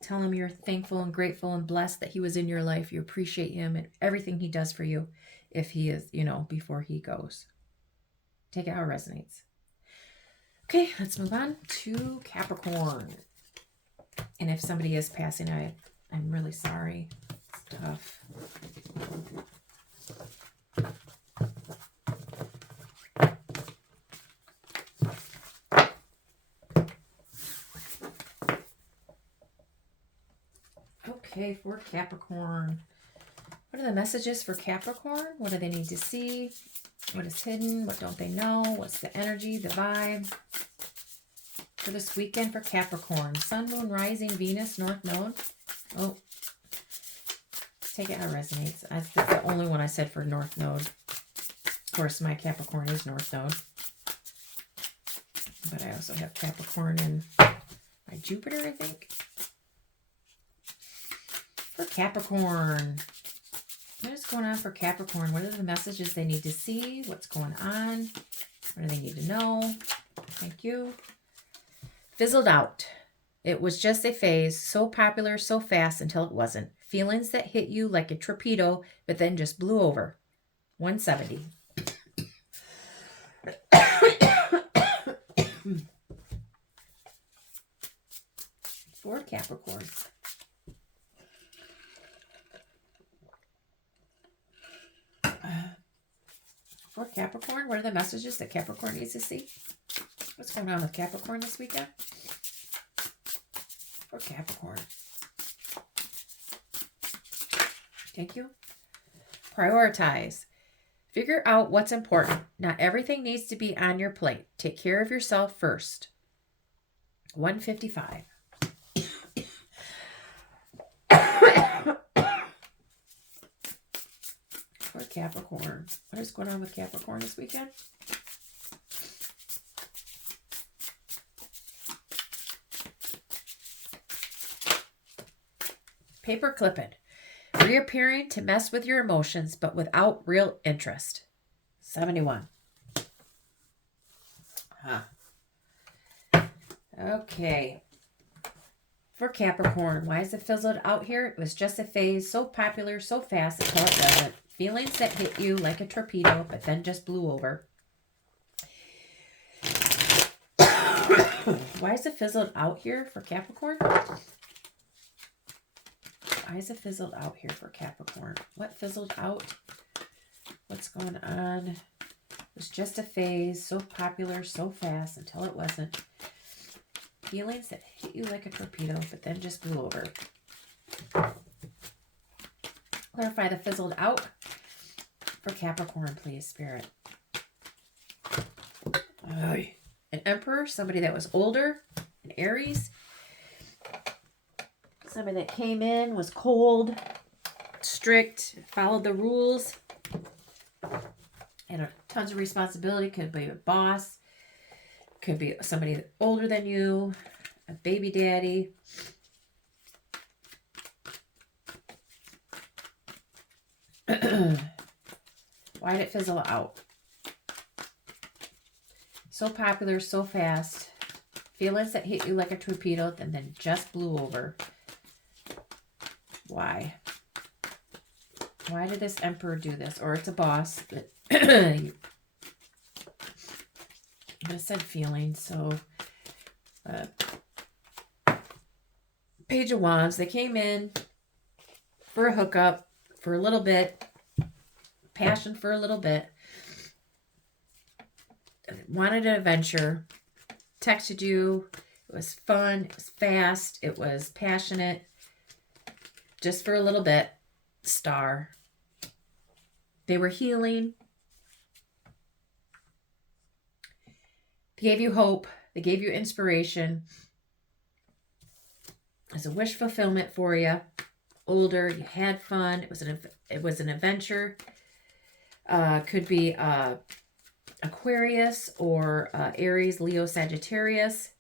Tell him you're thankful and grateful and blessed that he was in your life. You appreciate him and everything he does for you, if he is, before he goes. Take it how it resonates. Okay, let's move on to Capricorn. And if somebody is passing, I'm really sorry. It's tough. Okay, for Capricorn. What are the messages for Capricorn? What do they need to see? What is hidden? What don't they know? What's the energy, the vibe for this weekend for Capricorn? Sun, Moon, Rising, Venus, North Node. Oh, take it how it resonates. That's the only one I said for North Node. Of course, my Capricorn is North Node. But I also have Capricorn in my Jupiter, I think. For Capricorn. What is going on for Capricorn? What are the messages they need to see? What's going on? What do they need to know? Thank you. Fizzled out. It was just a phase, so popular so fast until it wasn't. Feelings that hit you like a torpedo, but then just blew over. 170. For Capricorn. For Capricorn, what are the messages that Capricorn needs to see? What's going on with Capricorn this weekend? For Capricorn. Thank you. Prioritize. Figure out what's important. Not everything needs to be on your plate. Take care of yourself first. 155. Capricorn? What is going on with Capricorn this weekend? Paper clipping. Reappearing to mess with your emotions, but without real interest. 71. Okay. For Capricorn, why is it fizzled out here? It was just a phase, so popular, so fast until it wasn't. Feelings that hit you like a torpedo, but then just blew over. Why is it fizzled out here for Capricorn? Why is it fizzled out here for Capricorn? What fizzled out? What's going on? It was just a phase, so popular, so fast until it wasn't. Feelings that hit you like a torpedo, but then just blew over. Clarify the fizzled out for Capricorn, please, Spirit. An Emperor, somebody that was older, an Aries. Somebody that came in, was cold, strict, followed the rules, and tons of responsibility. Could be a boss, could be somebody older than you, a baby daddy. Why did it fizzle out? So popular, so fast. Feelings that hit you like a torpedo and then just blew over. Why? Why did this Emperor do this? Or it's a boss. But I said feelings, so Page of Wands. They came in for a hookup for a little bit. Passion for a little bit. Wanted an adventure. Texted you. It was fun. It was fast. It was passionate. Just for a little bit. Star. They were healing. They gave you hope. They gave you inspiration. It's a wish fulfillment for you. Older, you had fun. It was an adventure. Could be Aquarius or Aries, Leo, Sagittarius.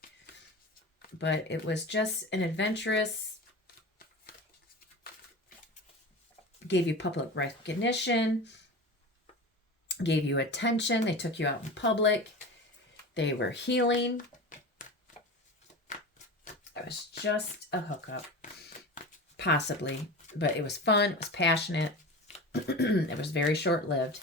But it was just an adventurous. Gave you public recognition. Gave you attention. They took you out in public. They were healing. It was just a hookup. Possibly. But it was fun. It was passionate. It was very short-lived.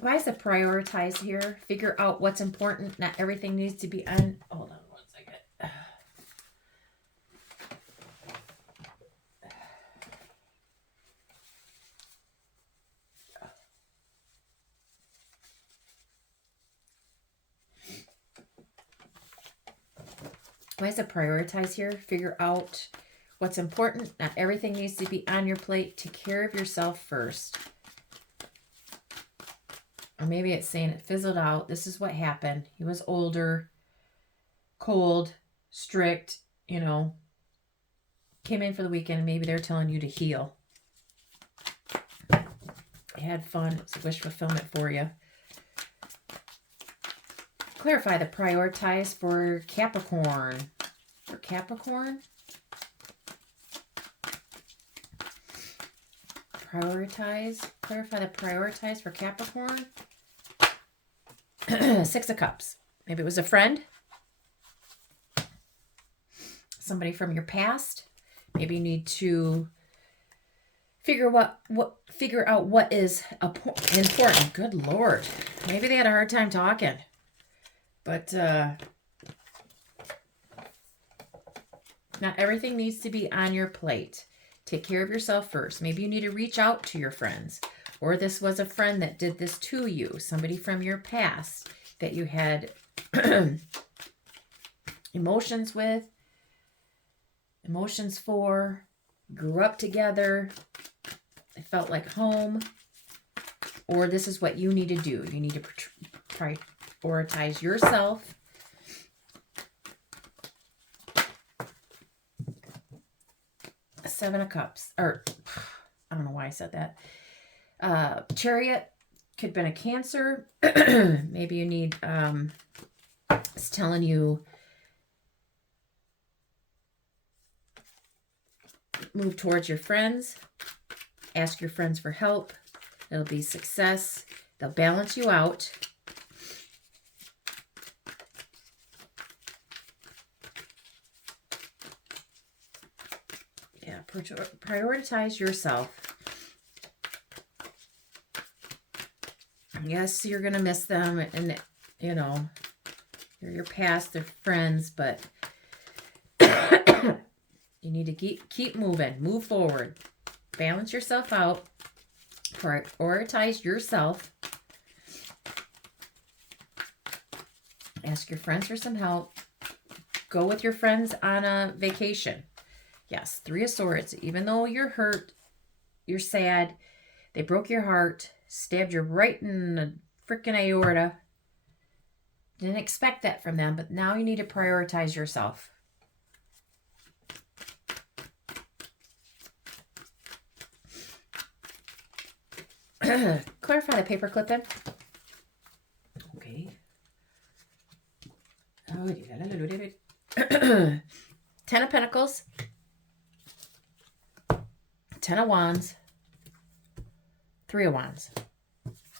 Why is it prioritize here? Figure out what's important. Not everything needs to be on. Hold on one second. Why is it prioritize here? Figure out what's important. Not everything needs to be on your plate. Take care of yourself first. Or maybe it's saying it fizzled out. This is what happened. He was older, cold, strict, came in for the weekend. Maybe they're telling you to heal. You had fun. It's a wish fulfillment for you. Clarify the prioritize for Capricorn. For Capricorn? Prioritize. Clarify the prioritize for Capricorn. Six of Cups. Maybe it was a friend. Somebody from your past. Maybe you need to figure out what is important. Good Lord. Maybe they had a hard time talking. But not everything needs to be on your plate. Take care of yourself first. Maybe you need to reach out to your friends. Or this was a friend that did this to you. Somebody from your past that you had emotions with. Emotions for. Grew up together. It felt like home. Or this is what you need to do. You need to prioritize yourself. Seven of Cups. Or, I don't know why I said that. Chariot could have been a Cancer. Maybe you need, it's telling you, move towards your friends. Ask your friends for help. It'll be success. They'll balance you out. Yeah, prioritize yourself. Yes, you're going to miss them, and, you know, they're your past, they're friends, but you need to keep moving, move forward, balance yourself out, prioritize yourself, ask your friends for some help, go with your friends on a vacation. Yes, Three of Swords. Even though you're hurt, you're sad, they broke your heart, stabbed you right in the freaking aorta. Didn't expect that from them, but now you need to prioritize yourself. Clarify the paper clipping. Okay. Oh, 10 of Pentacles. 10 of Wands. 3 of Wands.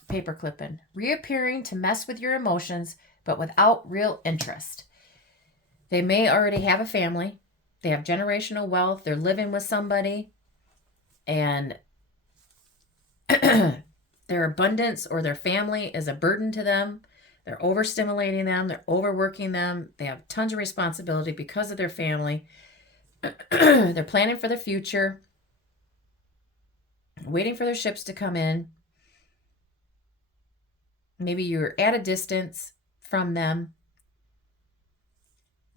Paper clipping. Reappearing to mess with your emotions, but without real interest. They may already have a family. They have generational wealth. They're living with somebody. And their abundance or their family is a burden to them. They're overstimulating them. They're overworking them. They have tons of responsibility because of their family. They're planning for the future. Waiting for their ships to come in. Maybe you're at a distance from them.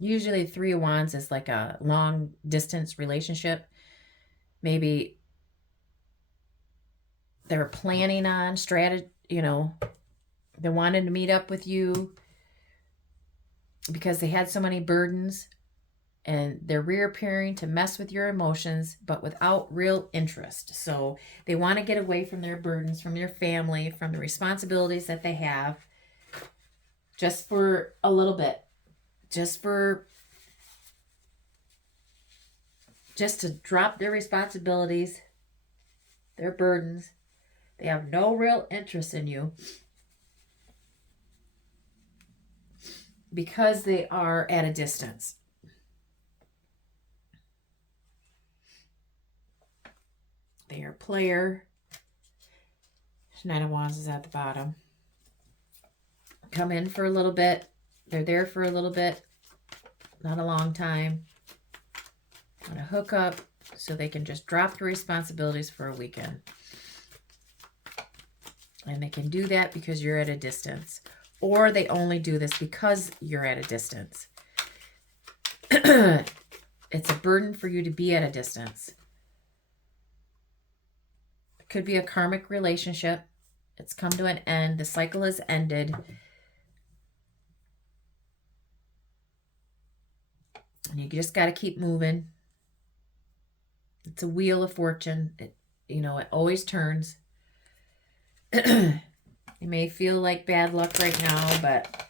Usually 3 of Wands is like a long distance relationship. Maybe they're planning on strategy, you know, they wanted to meet up with you because they had so many burdens, and they're reappearing to mess with your emotions, but without real interest. So they want to get away from their burdens, from their family, from the responsibilities that they have, just for a little bit, just to drop their responsibilities, their burdens. They have no real interest in you because they are at a distance. They are a player. Nine of Wands is at the bottom. Come in for a little bit. They're there for a little bit. Not a long time. Want to hook up so they can just drop the responsibilities for a weekend. And they can do that because you're at a distance. Or they only do this because you're at a distance. It's a burden for you to be at a distance. It could be a karmic relationship. It's come to an end. The cycle has ended. And you just got to keep moving. It's a wheel of fortune. It always turns. It may feel like bad luck right now, but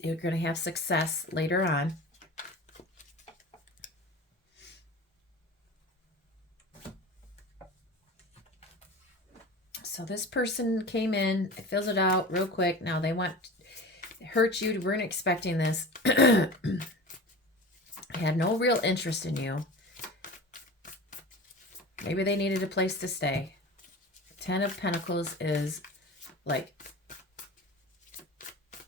you're going to have success later on. So this person came in, fills it out real quick. Now they want to hurt you. Weren't expecting this. Had no real interest in you. Maybe they needed a place to stay. 10 of Pentacles is like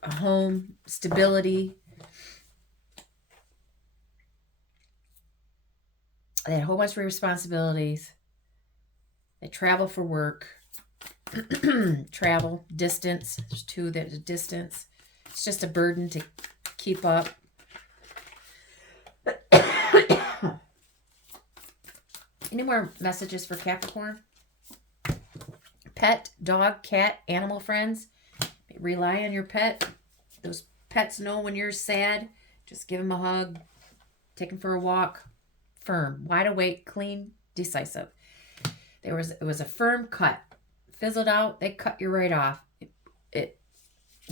a home, stability. They had a whole bunch of responsibilities. They travel for work. Travel, distance. There's 2 that are distance. It's just a burden to keep up. Any more messages for Capricorn? Pet, dog, cat, animal friends. Rely on your pet. Those pets know when you're sad. Just give them a hug. taken for a walk, firm, wide awake, clean, decisive. It was a firm cut. Fizzled out, they cut you right off. It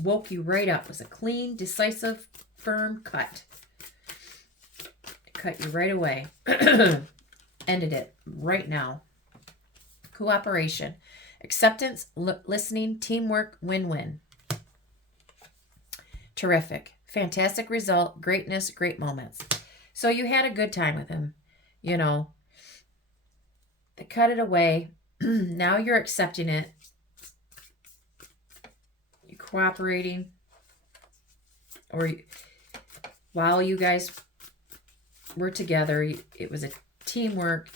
woke you right up. It was a clean, decisive, firm cut. It cut you right away. Ended it right now. Cooperation, acceptance, listening, teamwork, win-win. Terrific. Fantastic result, greatness, great moments. So you had a good time with him, you know. They cut it away. Now you're accepting it. You're cooperating. Or while you guys were together, it was a teamwork.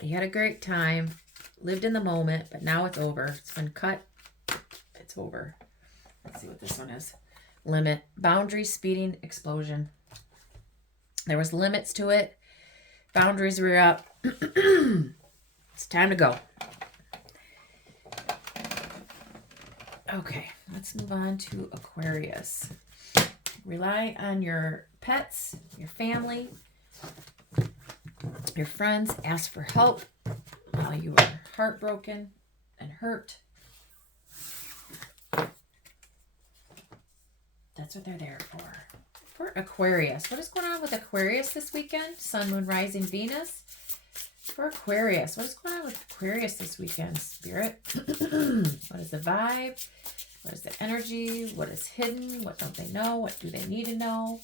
You had a great time. Lived in the moment, but now it's over. It's been cut. It's over. Let's see what this one is. Limit. Boundary, speeding, explosion. There was limits to it. Boundaries were up. It's time to go. Okay, let's move on to Aquarius. Rely on your pets, your family, your friends. Ask for help while you are heartbroken and hurt. That's what they're there for. For Aquarius. What is going on with Aquarius this weekend? Sun, Moon, Rising, Venus. For Aquarius. What is going on with Aquarius this weekend, Spirit? What is the vibe? What is the energy? What is hidden? What don't they know? What do they need to know?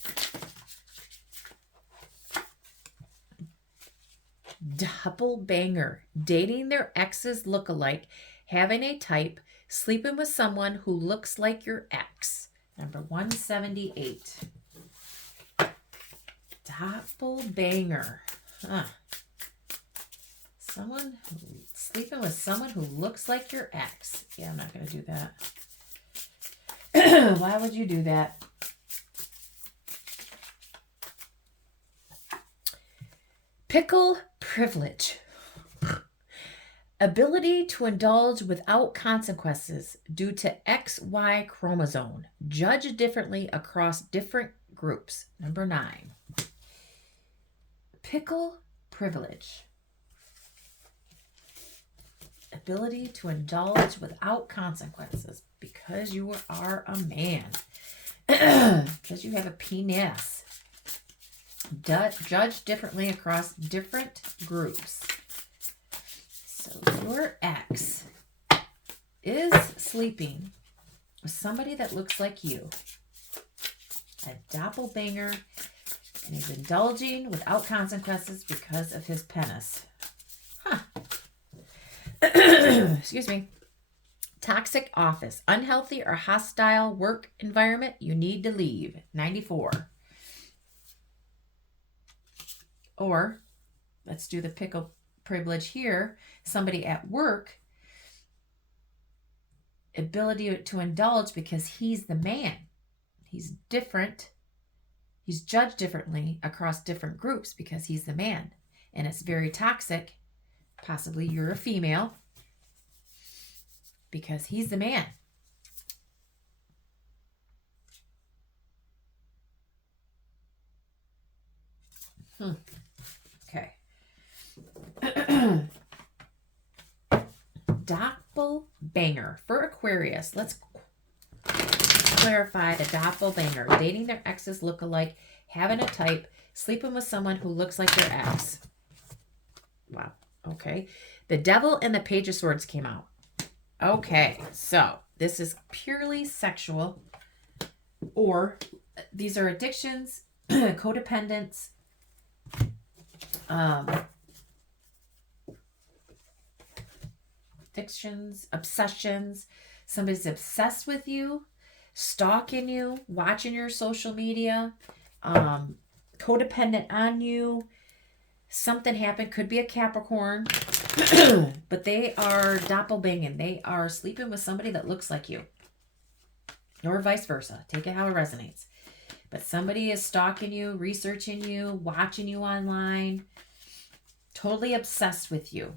Doppelganger. Dating their ex's look-alike. Having a type. Sleeping with someone who looks like your ex. Number 178. Doppelganger. Huh. Sleeping with someone who looks like your ex. Yeah, I'm not going to do that. Why would you do that? Pickle privilege. Ability to indulge without consequences due to XY chromosome. Judge differently across different groups. Number 9. Pickle privilege. Ability to indulge without consequences because you are a man. Because you have a penis. Judge differently across different groups. So your ex is sleeping with somebody that looks like you. A doppelganger. And he's indulging without consequences because of his penis. Huh. Excuse me. Toxic office. Unhealthy or hostile work environment. You need to leave. 94. Or, let's do the pickle privilege here. Somebody at work. Ability to indulge because he's the man. He's different. He's judged differently across different groups because he's the man. And it's very toxic. Possibly you're a female. Because he's the man. Okay. Doppelganger. For Aquarius, let's clarify the doppelganger. Dating their exes look-alike, having a type, sleeping with someone who looks like their ex. Wow. Okay. The Devil and the Page of Swords came out. Okay. So this is purely sexual, or these are addictions, codependence, addictions, obsessions. Somebody's obsessed with you, stalking you, watching your social media, codependent on you. Something happened. Could be a Capricorn, but they are doppelbanging. They are sleeping with somebody that looks like you, or vice versa. Take it how it resonates. But somebody is stalking you, researching you, watching you online, totally obsessed with you.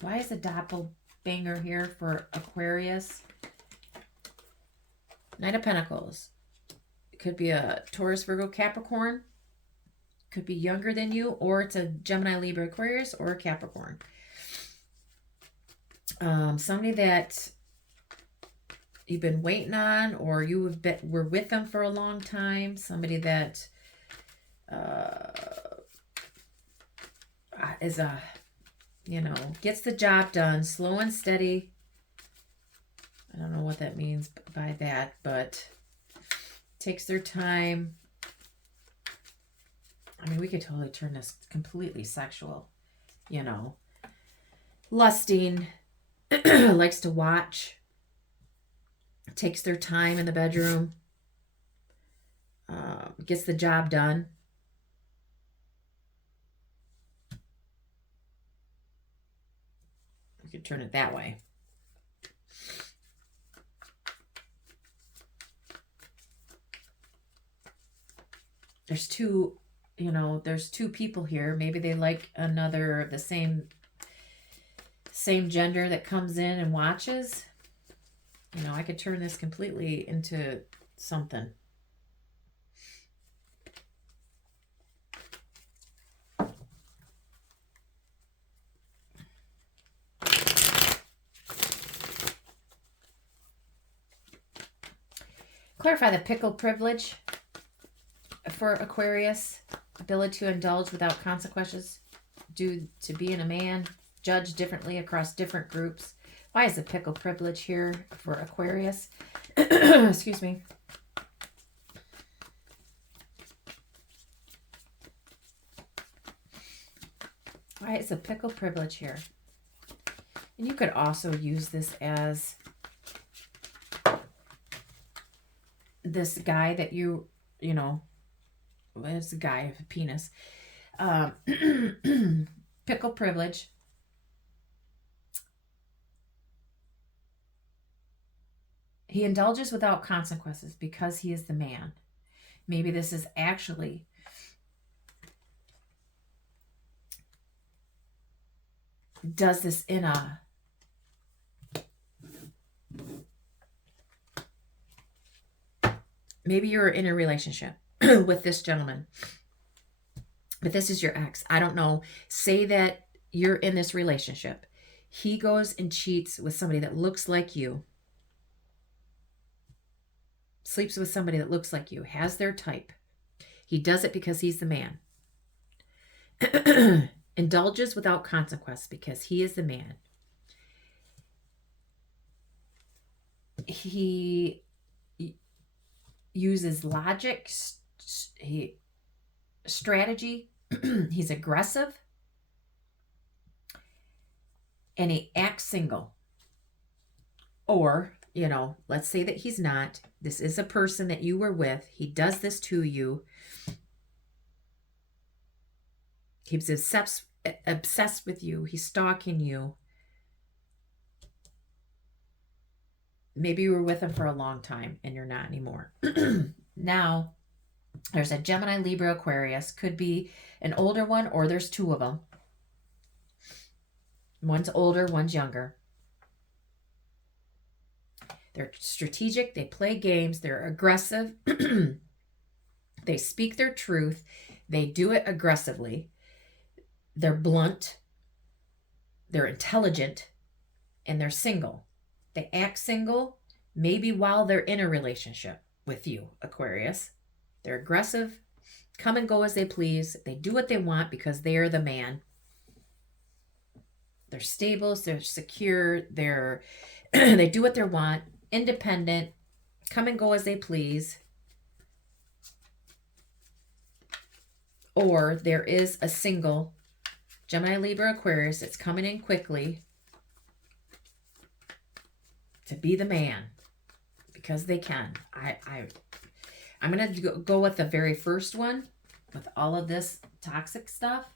Why is a doppelganger here for Aquarius? Knight of Pentacles. It could be a Taurus, Virgo, Capricorn. Could be younger than you, or it's a Gemini, Libra, Aquarius, or a Capricorn. Somebody that you've been waiting on, or you were with them for a long time. Somebody that is gets the job done, slow and steady. I don't know what that means by that, but takes their time. I mean, we could totally turn this completely sexual, lusting, likes to watch, takes their time in the bedroom, gets the job done. We could turn it that way. There's two people here. Maybe they like another of the same gender that comes in and watches. I could turn this completely into something. Clarify the pickle privilege for Aquarius. Ability to indulge without consequences due to being a man, judged differently across different groups. Why is the pickle privilege here for Aquarius? Excuse me. Why is the pickle privilege here? And you could also use this as this guy that it's a guy with a penis. Pickle privilege. He indulges without consequences because he is the man. Maybe this is actually does this in a maybe you're in a relationship with this gentleman, but this is your ex. I don't know. Say that you're in this relationship. He goes and cheats with somebody that looks like you, sleeps with somebody that looks like you, has their type. He does it because he's the man. Indulges without consequence because he is the man. He uses logic, strategy. He's aggressive. And he acts single. Or, let's say that he's not. This is a person that you were with. He does this to you. He's obsessed with you. He's stalking you. Maybe you were with him for a long time and you're not anymore. Now, there's a Gemini, Libra, Aquarius. Could be an older one, or there's two of them. One's older, one's younger. They're strategic. They play games. They're aggressive. They speak their truth. They do it aggressively. They're blunt. They're intelligent. And they're single. They act single, maybe while they're in a relationship with you, Aquarius. They're aggressive, come and go as they please. They do what they want because they are the man. They're stable, they're secure, they do what they want, independent, come and go as they please. Or there is a single Gemini, Libra, Aquarius that's coming in quickly to be the man because they can. I'm going to go with the very first one with all of this toxic stuff.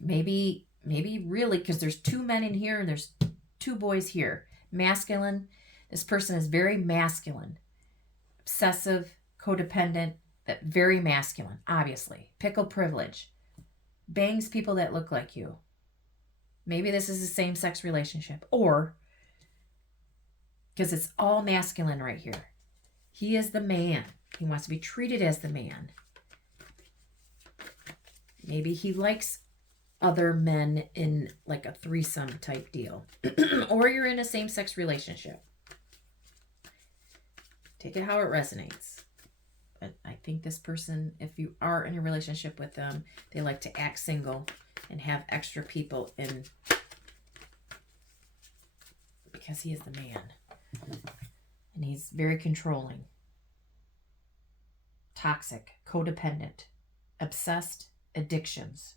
maybe really, because there's two men in here and there's two boys here. Masculine. This person is very masculine, obsessive, codependent, but very masculine, obviously. Pickle privilege. Bangs people that look like you. Maybe this is a same-sex relationship. Or because it's all masculine right here. He is the man. He wants to be treated as the man. Maybe he likes other men in like a threesome type deal. Or you're in a same-sex relationship. Take it how it resonates. But I think this person, if you are in a relationship with them, they like to act single and have extra people in, because he is the man. And he's very controlling, toxic, codependent, obsessed, addictions,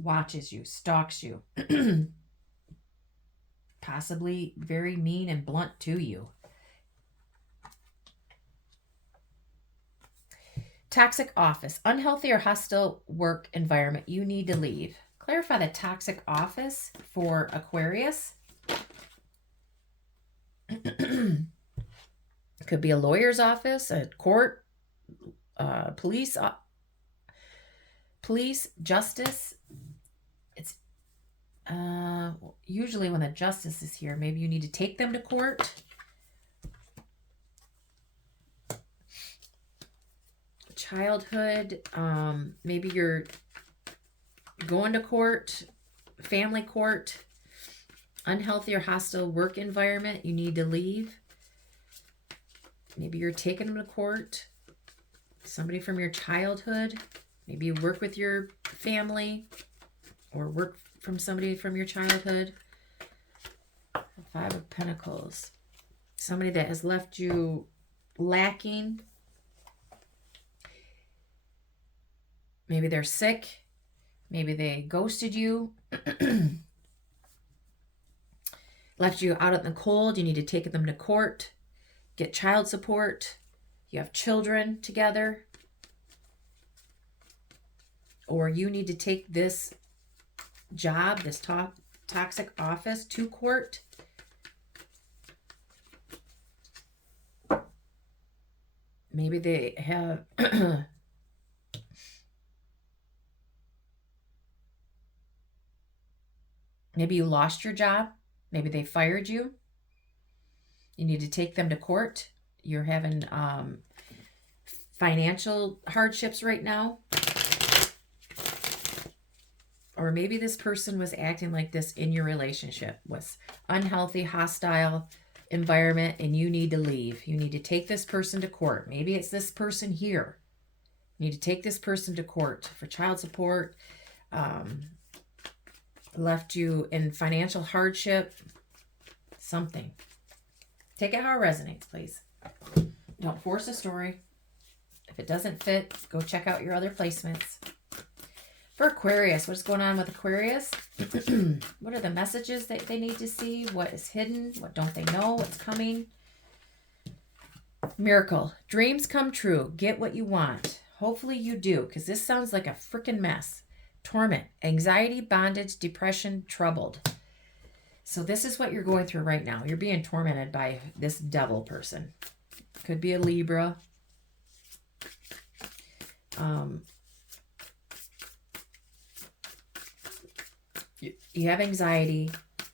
watches you, stalks you, possibly very mean and blunt to you. Toxic office, unhealthy or hostile work environment you need to leave. Clarify the toxic office for Aquarius. Could be a lawyer's office, a court, police, justice. It's usually when the justice is here, maybe you need to take them to court. Childhood, maybe you're going to court, family court. Unhealthy or hostile work environment you need to leave. Maybe you're taking them to court. Somebody from your childhood. Maybe you work with your family or work from somebody from your childhood. Five of Pentacles. Somebody that has left you lacking. Maybe they're sick. Maybe they ghosted you. Left you out in the cold. You need to take them to court. Get child support. You have children together. Or you need to take this job, this toxic office to court. Maybe they have... Maybe you lost your job. Maybe they fired you. You need to take them to court. You're having financial hardships right now. Or maybe this person was acting like this in your relationship. Was unhealthy, hostile environment, and you need to leave. You need to take this person to court. Maybe it's this person here. You need to take this person to court for child support. Left you in financial hardship. Something. Take it how it resonates, please. Don't force a story. If it doesn't fit, go check out your other placements. For Aquarius, what's going on with Aquarius? What are the messages that they need to see? What is hidden? What don't they know? What's coming? Miracle. Dreams come true. Get what you want. Hopefully you do, because this sounds like a freaking mess. Torment. Anxiety, bondage, depression, troubled. So this is what you're going through right now. You're being tormented by this devil person. Could be a Libra. You have anxiety.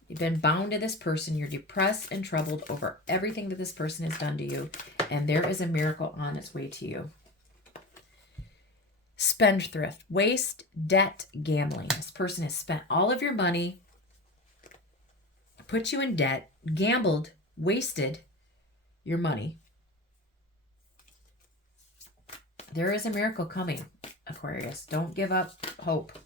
You've been bound to this person. You're depressed and troubled over everything that this person has done to you. And there is a miracle on its way to you. Spendthrift. Waste, debt, gambling. This person has spent all of your money, put you in debt, gambled, wasted your money. There is a miracle coming, Aquarius. Don't give up hope.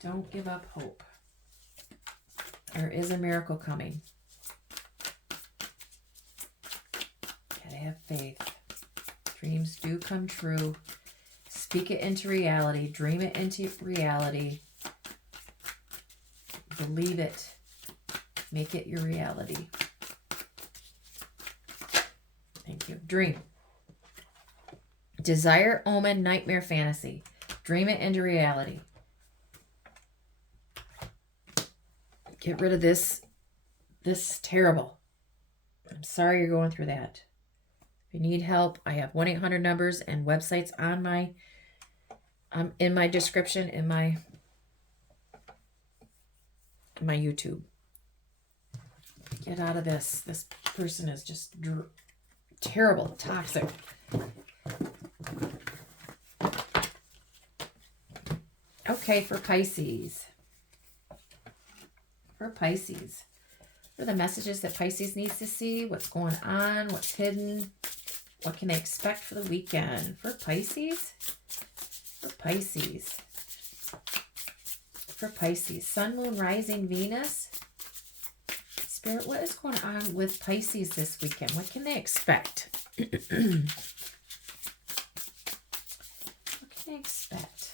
Don't give up hope. There is a miracle coming. Gotta have faith. Dreams do come true. Speak it into reality. Dream it into reality. Believe it. Make it your reality. Thank you. Dream. Desire, omen, nightmare, fantasy. Dream it into reality. Get rid of this. This is terrible. I'm sorry you're going through that. If you need help, I have 1-800 numbers and websites on in my description in my YouTube. Get out of this. This person is just terrible, toxic. Okay, for Pisces. For Pisces. What are the messages that Pisces needs to see? What's going on? What's hidden? What can they expect for the weekend? For Pisces? For Pisces. For Pisces. Sun, Moon, Rising, Venus. Spirit, what is going on with Pisces this weekend? What can they expect? What can they expect?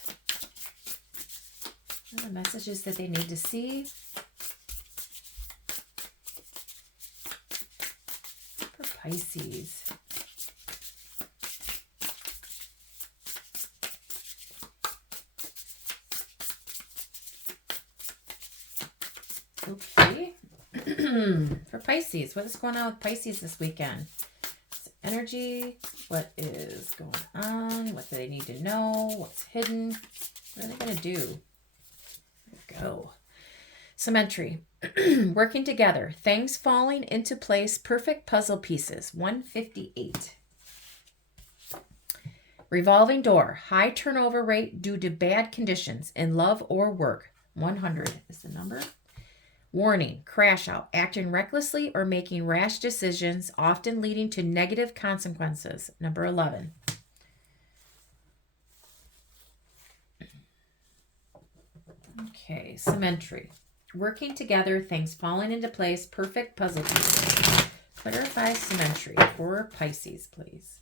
What are the messages that they need to see? For Pisces. Okay. For Pisces, what is going on with Pisces this weekend? Energy, what is going on? What do they need to know? What's hidden? What are they going to do? There we go. Symmetry. Working together. Things falling into place. Perfect puzzle pieces. 158. Revolving door. High turnover rate due to bad conditions in love or work. 100 is the number. Warning, crash out, acting recklessly or making rash decisions, often leading to negative consequences. Number 11. Okay, symmetry. Working together, things falling into place, perfect puzzle pieces. Clarify symmetry for Pisces, please.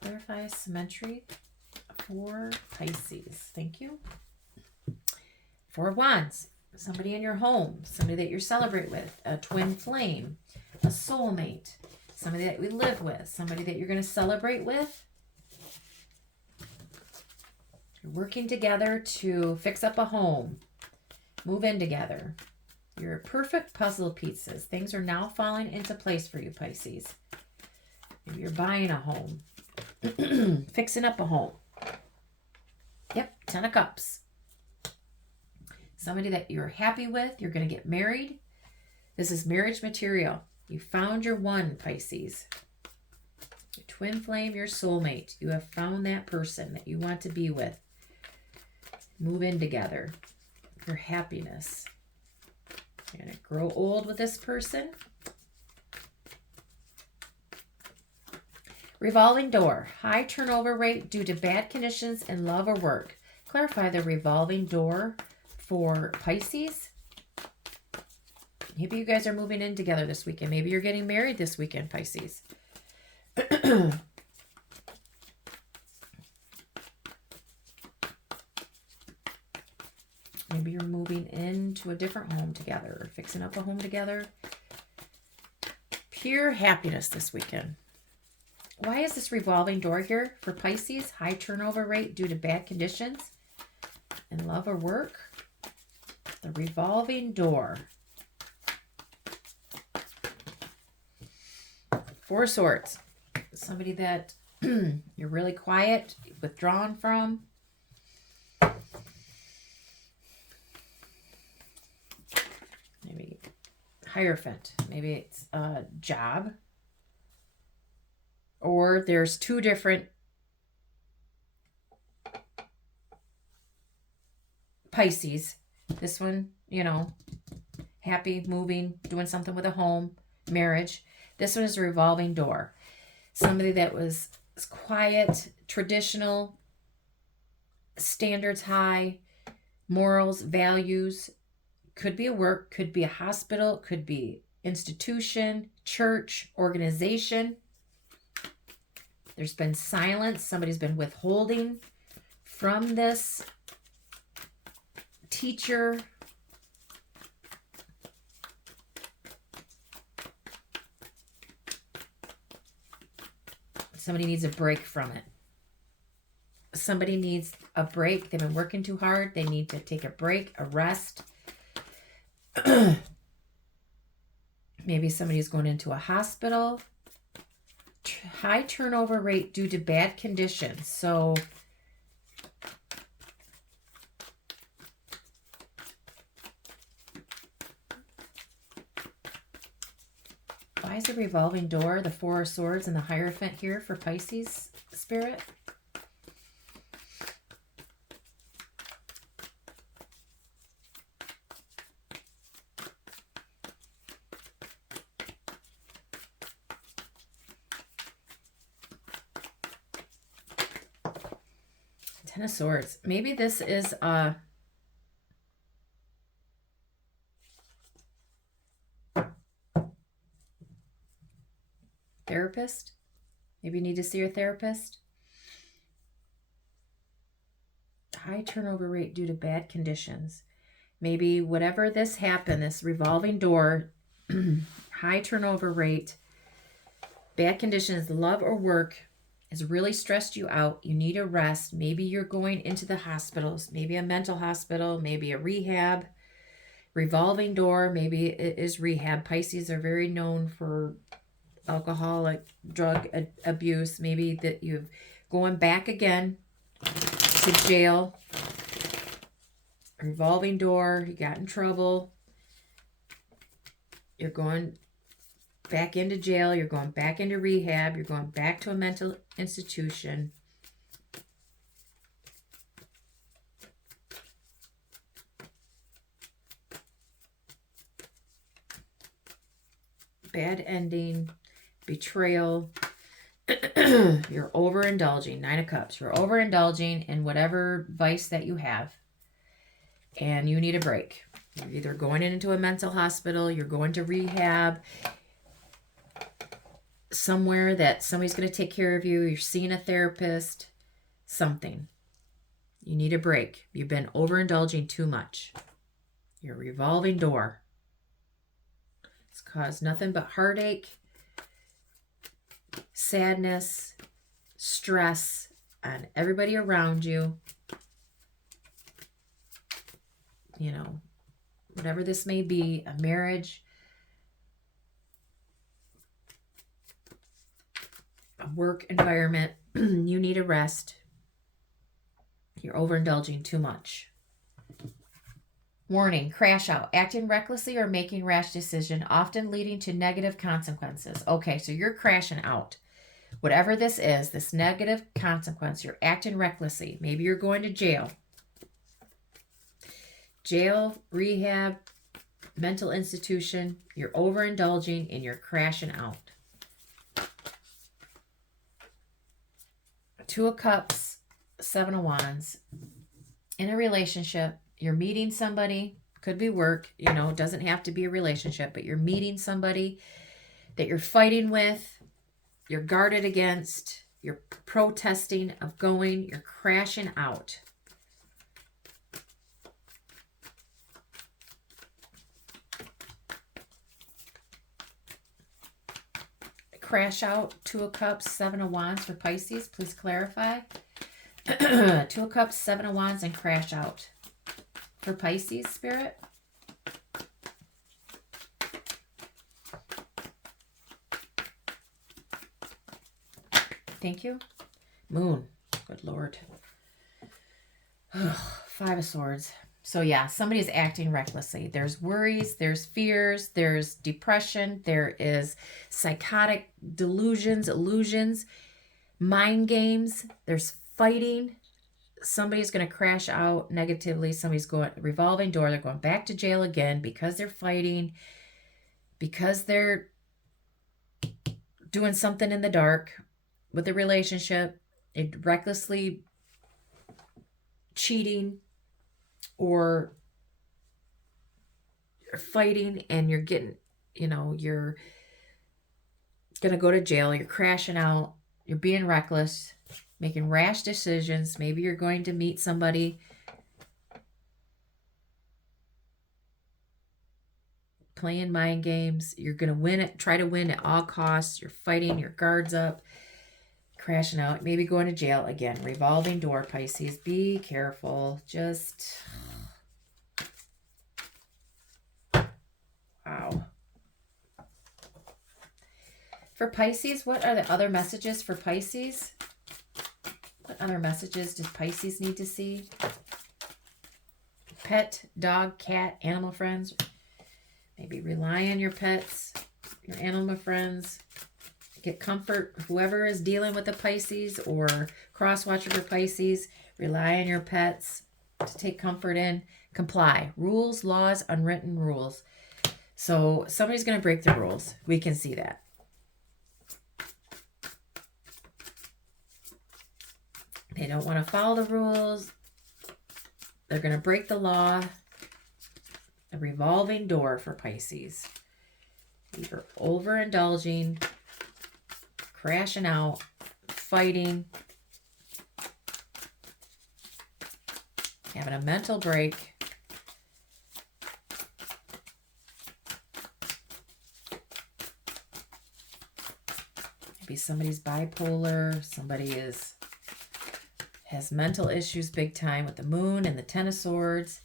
Clarify symmetry for Pisces. Thank you. 4 Wands. Somebody in your home, somebody that you celebrate with, a twin flame, a soulmate, somebody that we live with, somebody that you're going to celebrate with. You're working together to fix up a home, move in together. You're perfect puzzle pieces. Things are now falling into place for you, Pisces. Maybe you're buying a home, fixing up a home. Yep, 10 of Cups. Somebody that you're happy with, you're going to get married. This is marriage material. You found your one, Pisces. Your twin flame, your soulmate. You have found that person that you want to be with. Move in together. Your happiness. You're going to grow old with this person. Revolving door. High turnover rate due to bad conditions in love or work. Clarify the revolving door for Pisces. Maybe you guys are moving in together this weekend. Maybe you're getting married this weekend, Pisces. Maybe you're moving into a different home together or fixing up a home together. Pure happiness this weekend. Why is this revolving door here for Pisces? High turnover rate due to bad conditions in love or work. The revolving door. 4 Swords. Somebody that you're really quiet, withdrawn from. Maybe Hierophant. Maybe it's a job. Or there's 2 different Pisces. This one, you know, happy, moving, doing something with a home, marriage. This one is a revolving door. Somebody that was quiet, traditional, standards high, morals, values. Could be a work, could be a hospital, could be institution, church, organization. There's been silence. Somebody's been withholding from this teacher. Somebody needs a break from it. Somebody needs a break. They've been working too hard. They need to take a break, a rest. Maybe somebody's going into a hospital, high turnover rate due to bad conditions. So why is the revolving door, the Four of Swords, and the Hierophant here for Pisces spirit? Ten of Swords. Maybe this is a therapist. Maybe you need to see your therapist. High turnover rate due to bad conditions. Maybe whatever this happened, this revolving door, high turnover rate, bad conditions, love or work has really stressed you out. You need a rest. Maybe you're going into the hospitals, maybe a mental hospital, maybe a rehab. Revolving door, maybe it is rehab. Pisces are very known for alcoholic drug abuse. Maybe that you're going back again to jail. Revolving door, you got in trouble. You're going back into jail. You're going back into rehab. You're going back to a mental institution. Bad ending, betrayal. You're overindulging. Nine of Cups. You're overindulging in whatever vice that you have. And you need a break. You're either going into a mental hospital, you're going to rehab, somewhere that somebody's going to take care of you, you're seeing a therapist, something. You need a break. You've been overindulging too much. Your revolving door. It's caused nothing but heartache, sadness, stress on everybody around you. You know, whatever this may be, a marriage, a work environment, you need a rest. You're overindulging too much. Warning, crash out, acting recklessly or making rash decision, often leading to negative consequences. Okay, so you're crashing out. Whatever this is, this negative consequence, you're acting recklessly. Maybe you're going to jail. Jail, rehab, mental institution. You're overindulging and you're crashing out. Two of Cups, Seven of Wands. In a relationship, you're meeting somebody, could be work, you know, it doesn't have to be a relationship, but you're meeting somebody that you're fighting with, you're guarded against, you're protesting of going, you're crashing out. Crash out, Two of Cups, Seven of Wands for Pisces. Please clarify. Two of Cups, Seven of Wands, and crash out for Pisces spirit. Thank you. Moon. Good Lord. Five of Swords. So yeah, somebody is acting recklessly. There's worries, there's fears, there's depression, there is psychotic delusions, illusions, mind games, there's fighting. Somebody's going to crash out negatively. Somebody's going revolving door. They're going back to jail again because they're fighting, because they're doing something in the dark with the relationship, recklessly cheating, or you're fighting and you're getting, you know, you're going to go to jail. You're crashing out. You're being reckless, making rash decisions. Maybe you're going to meet somebody, playing mind games. You're going to win it, try to win at all costs. You're fighting, your guards up, crashing out, maybe going to jail again. Revolving door, Pisces. Be careful. Just, wow. For Pisces, what are the other messages for Pisces? What other messages does Pisces need to see? Pet, dog, cat, animal friends. Maybe rely on your pets, your animal friends. Get comfort. Whoever is dealing with the Pisces or cross-watcher for Pisces, rely on your pets to take comfort in. Comply. Rules, laws, unwritten rules. So somebody's going to break the rules. We can see that. They don't want to follow the rules. They're going to break the law. A revolving door for Pisces. You're overindulging, crashing out, fighting, having a mental break. Maybe somebody's bipolar, somebody has mental issues big time with the moon and the Ten of Swords.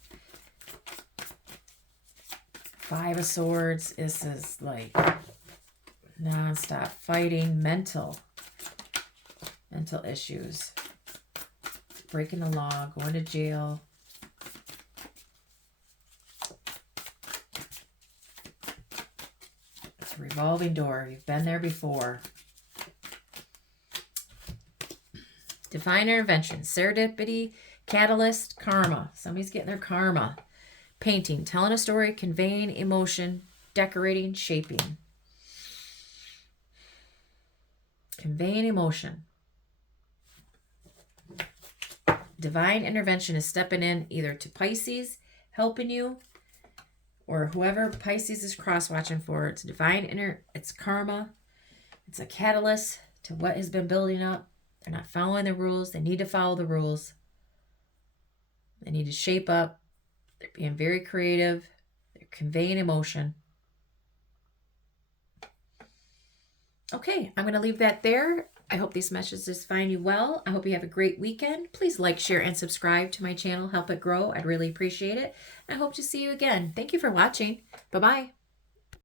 Five of Swords. This is like non-stop fighting, mental issues. Breaking the law, going to jail. It's a revolving door. You've been there before. Divine intervention, serendipity, catalyst, karma. Somebody's getting their karma. Painting, telling a story, conveying emotion, decorating, shaping. Conveying emotion. Divine intervention is stepping in either to Pisces, helping you, or whoever Pisces is cross-watching for. It's it's karma. It's a catalyst to what has been building up. They're not following the rules. They need to follow the rules. They need to shape up. They're being very creative. They're conveying emotion. Okay, I'm going to leave that there. I hope these messages find you well. I hope you have a great weekend. Please like, share, and subscribe to my channel. Help it grow. I'd really appreciate it. I hope to see you again. Thank you for watching. Bye-bye.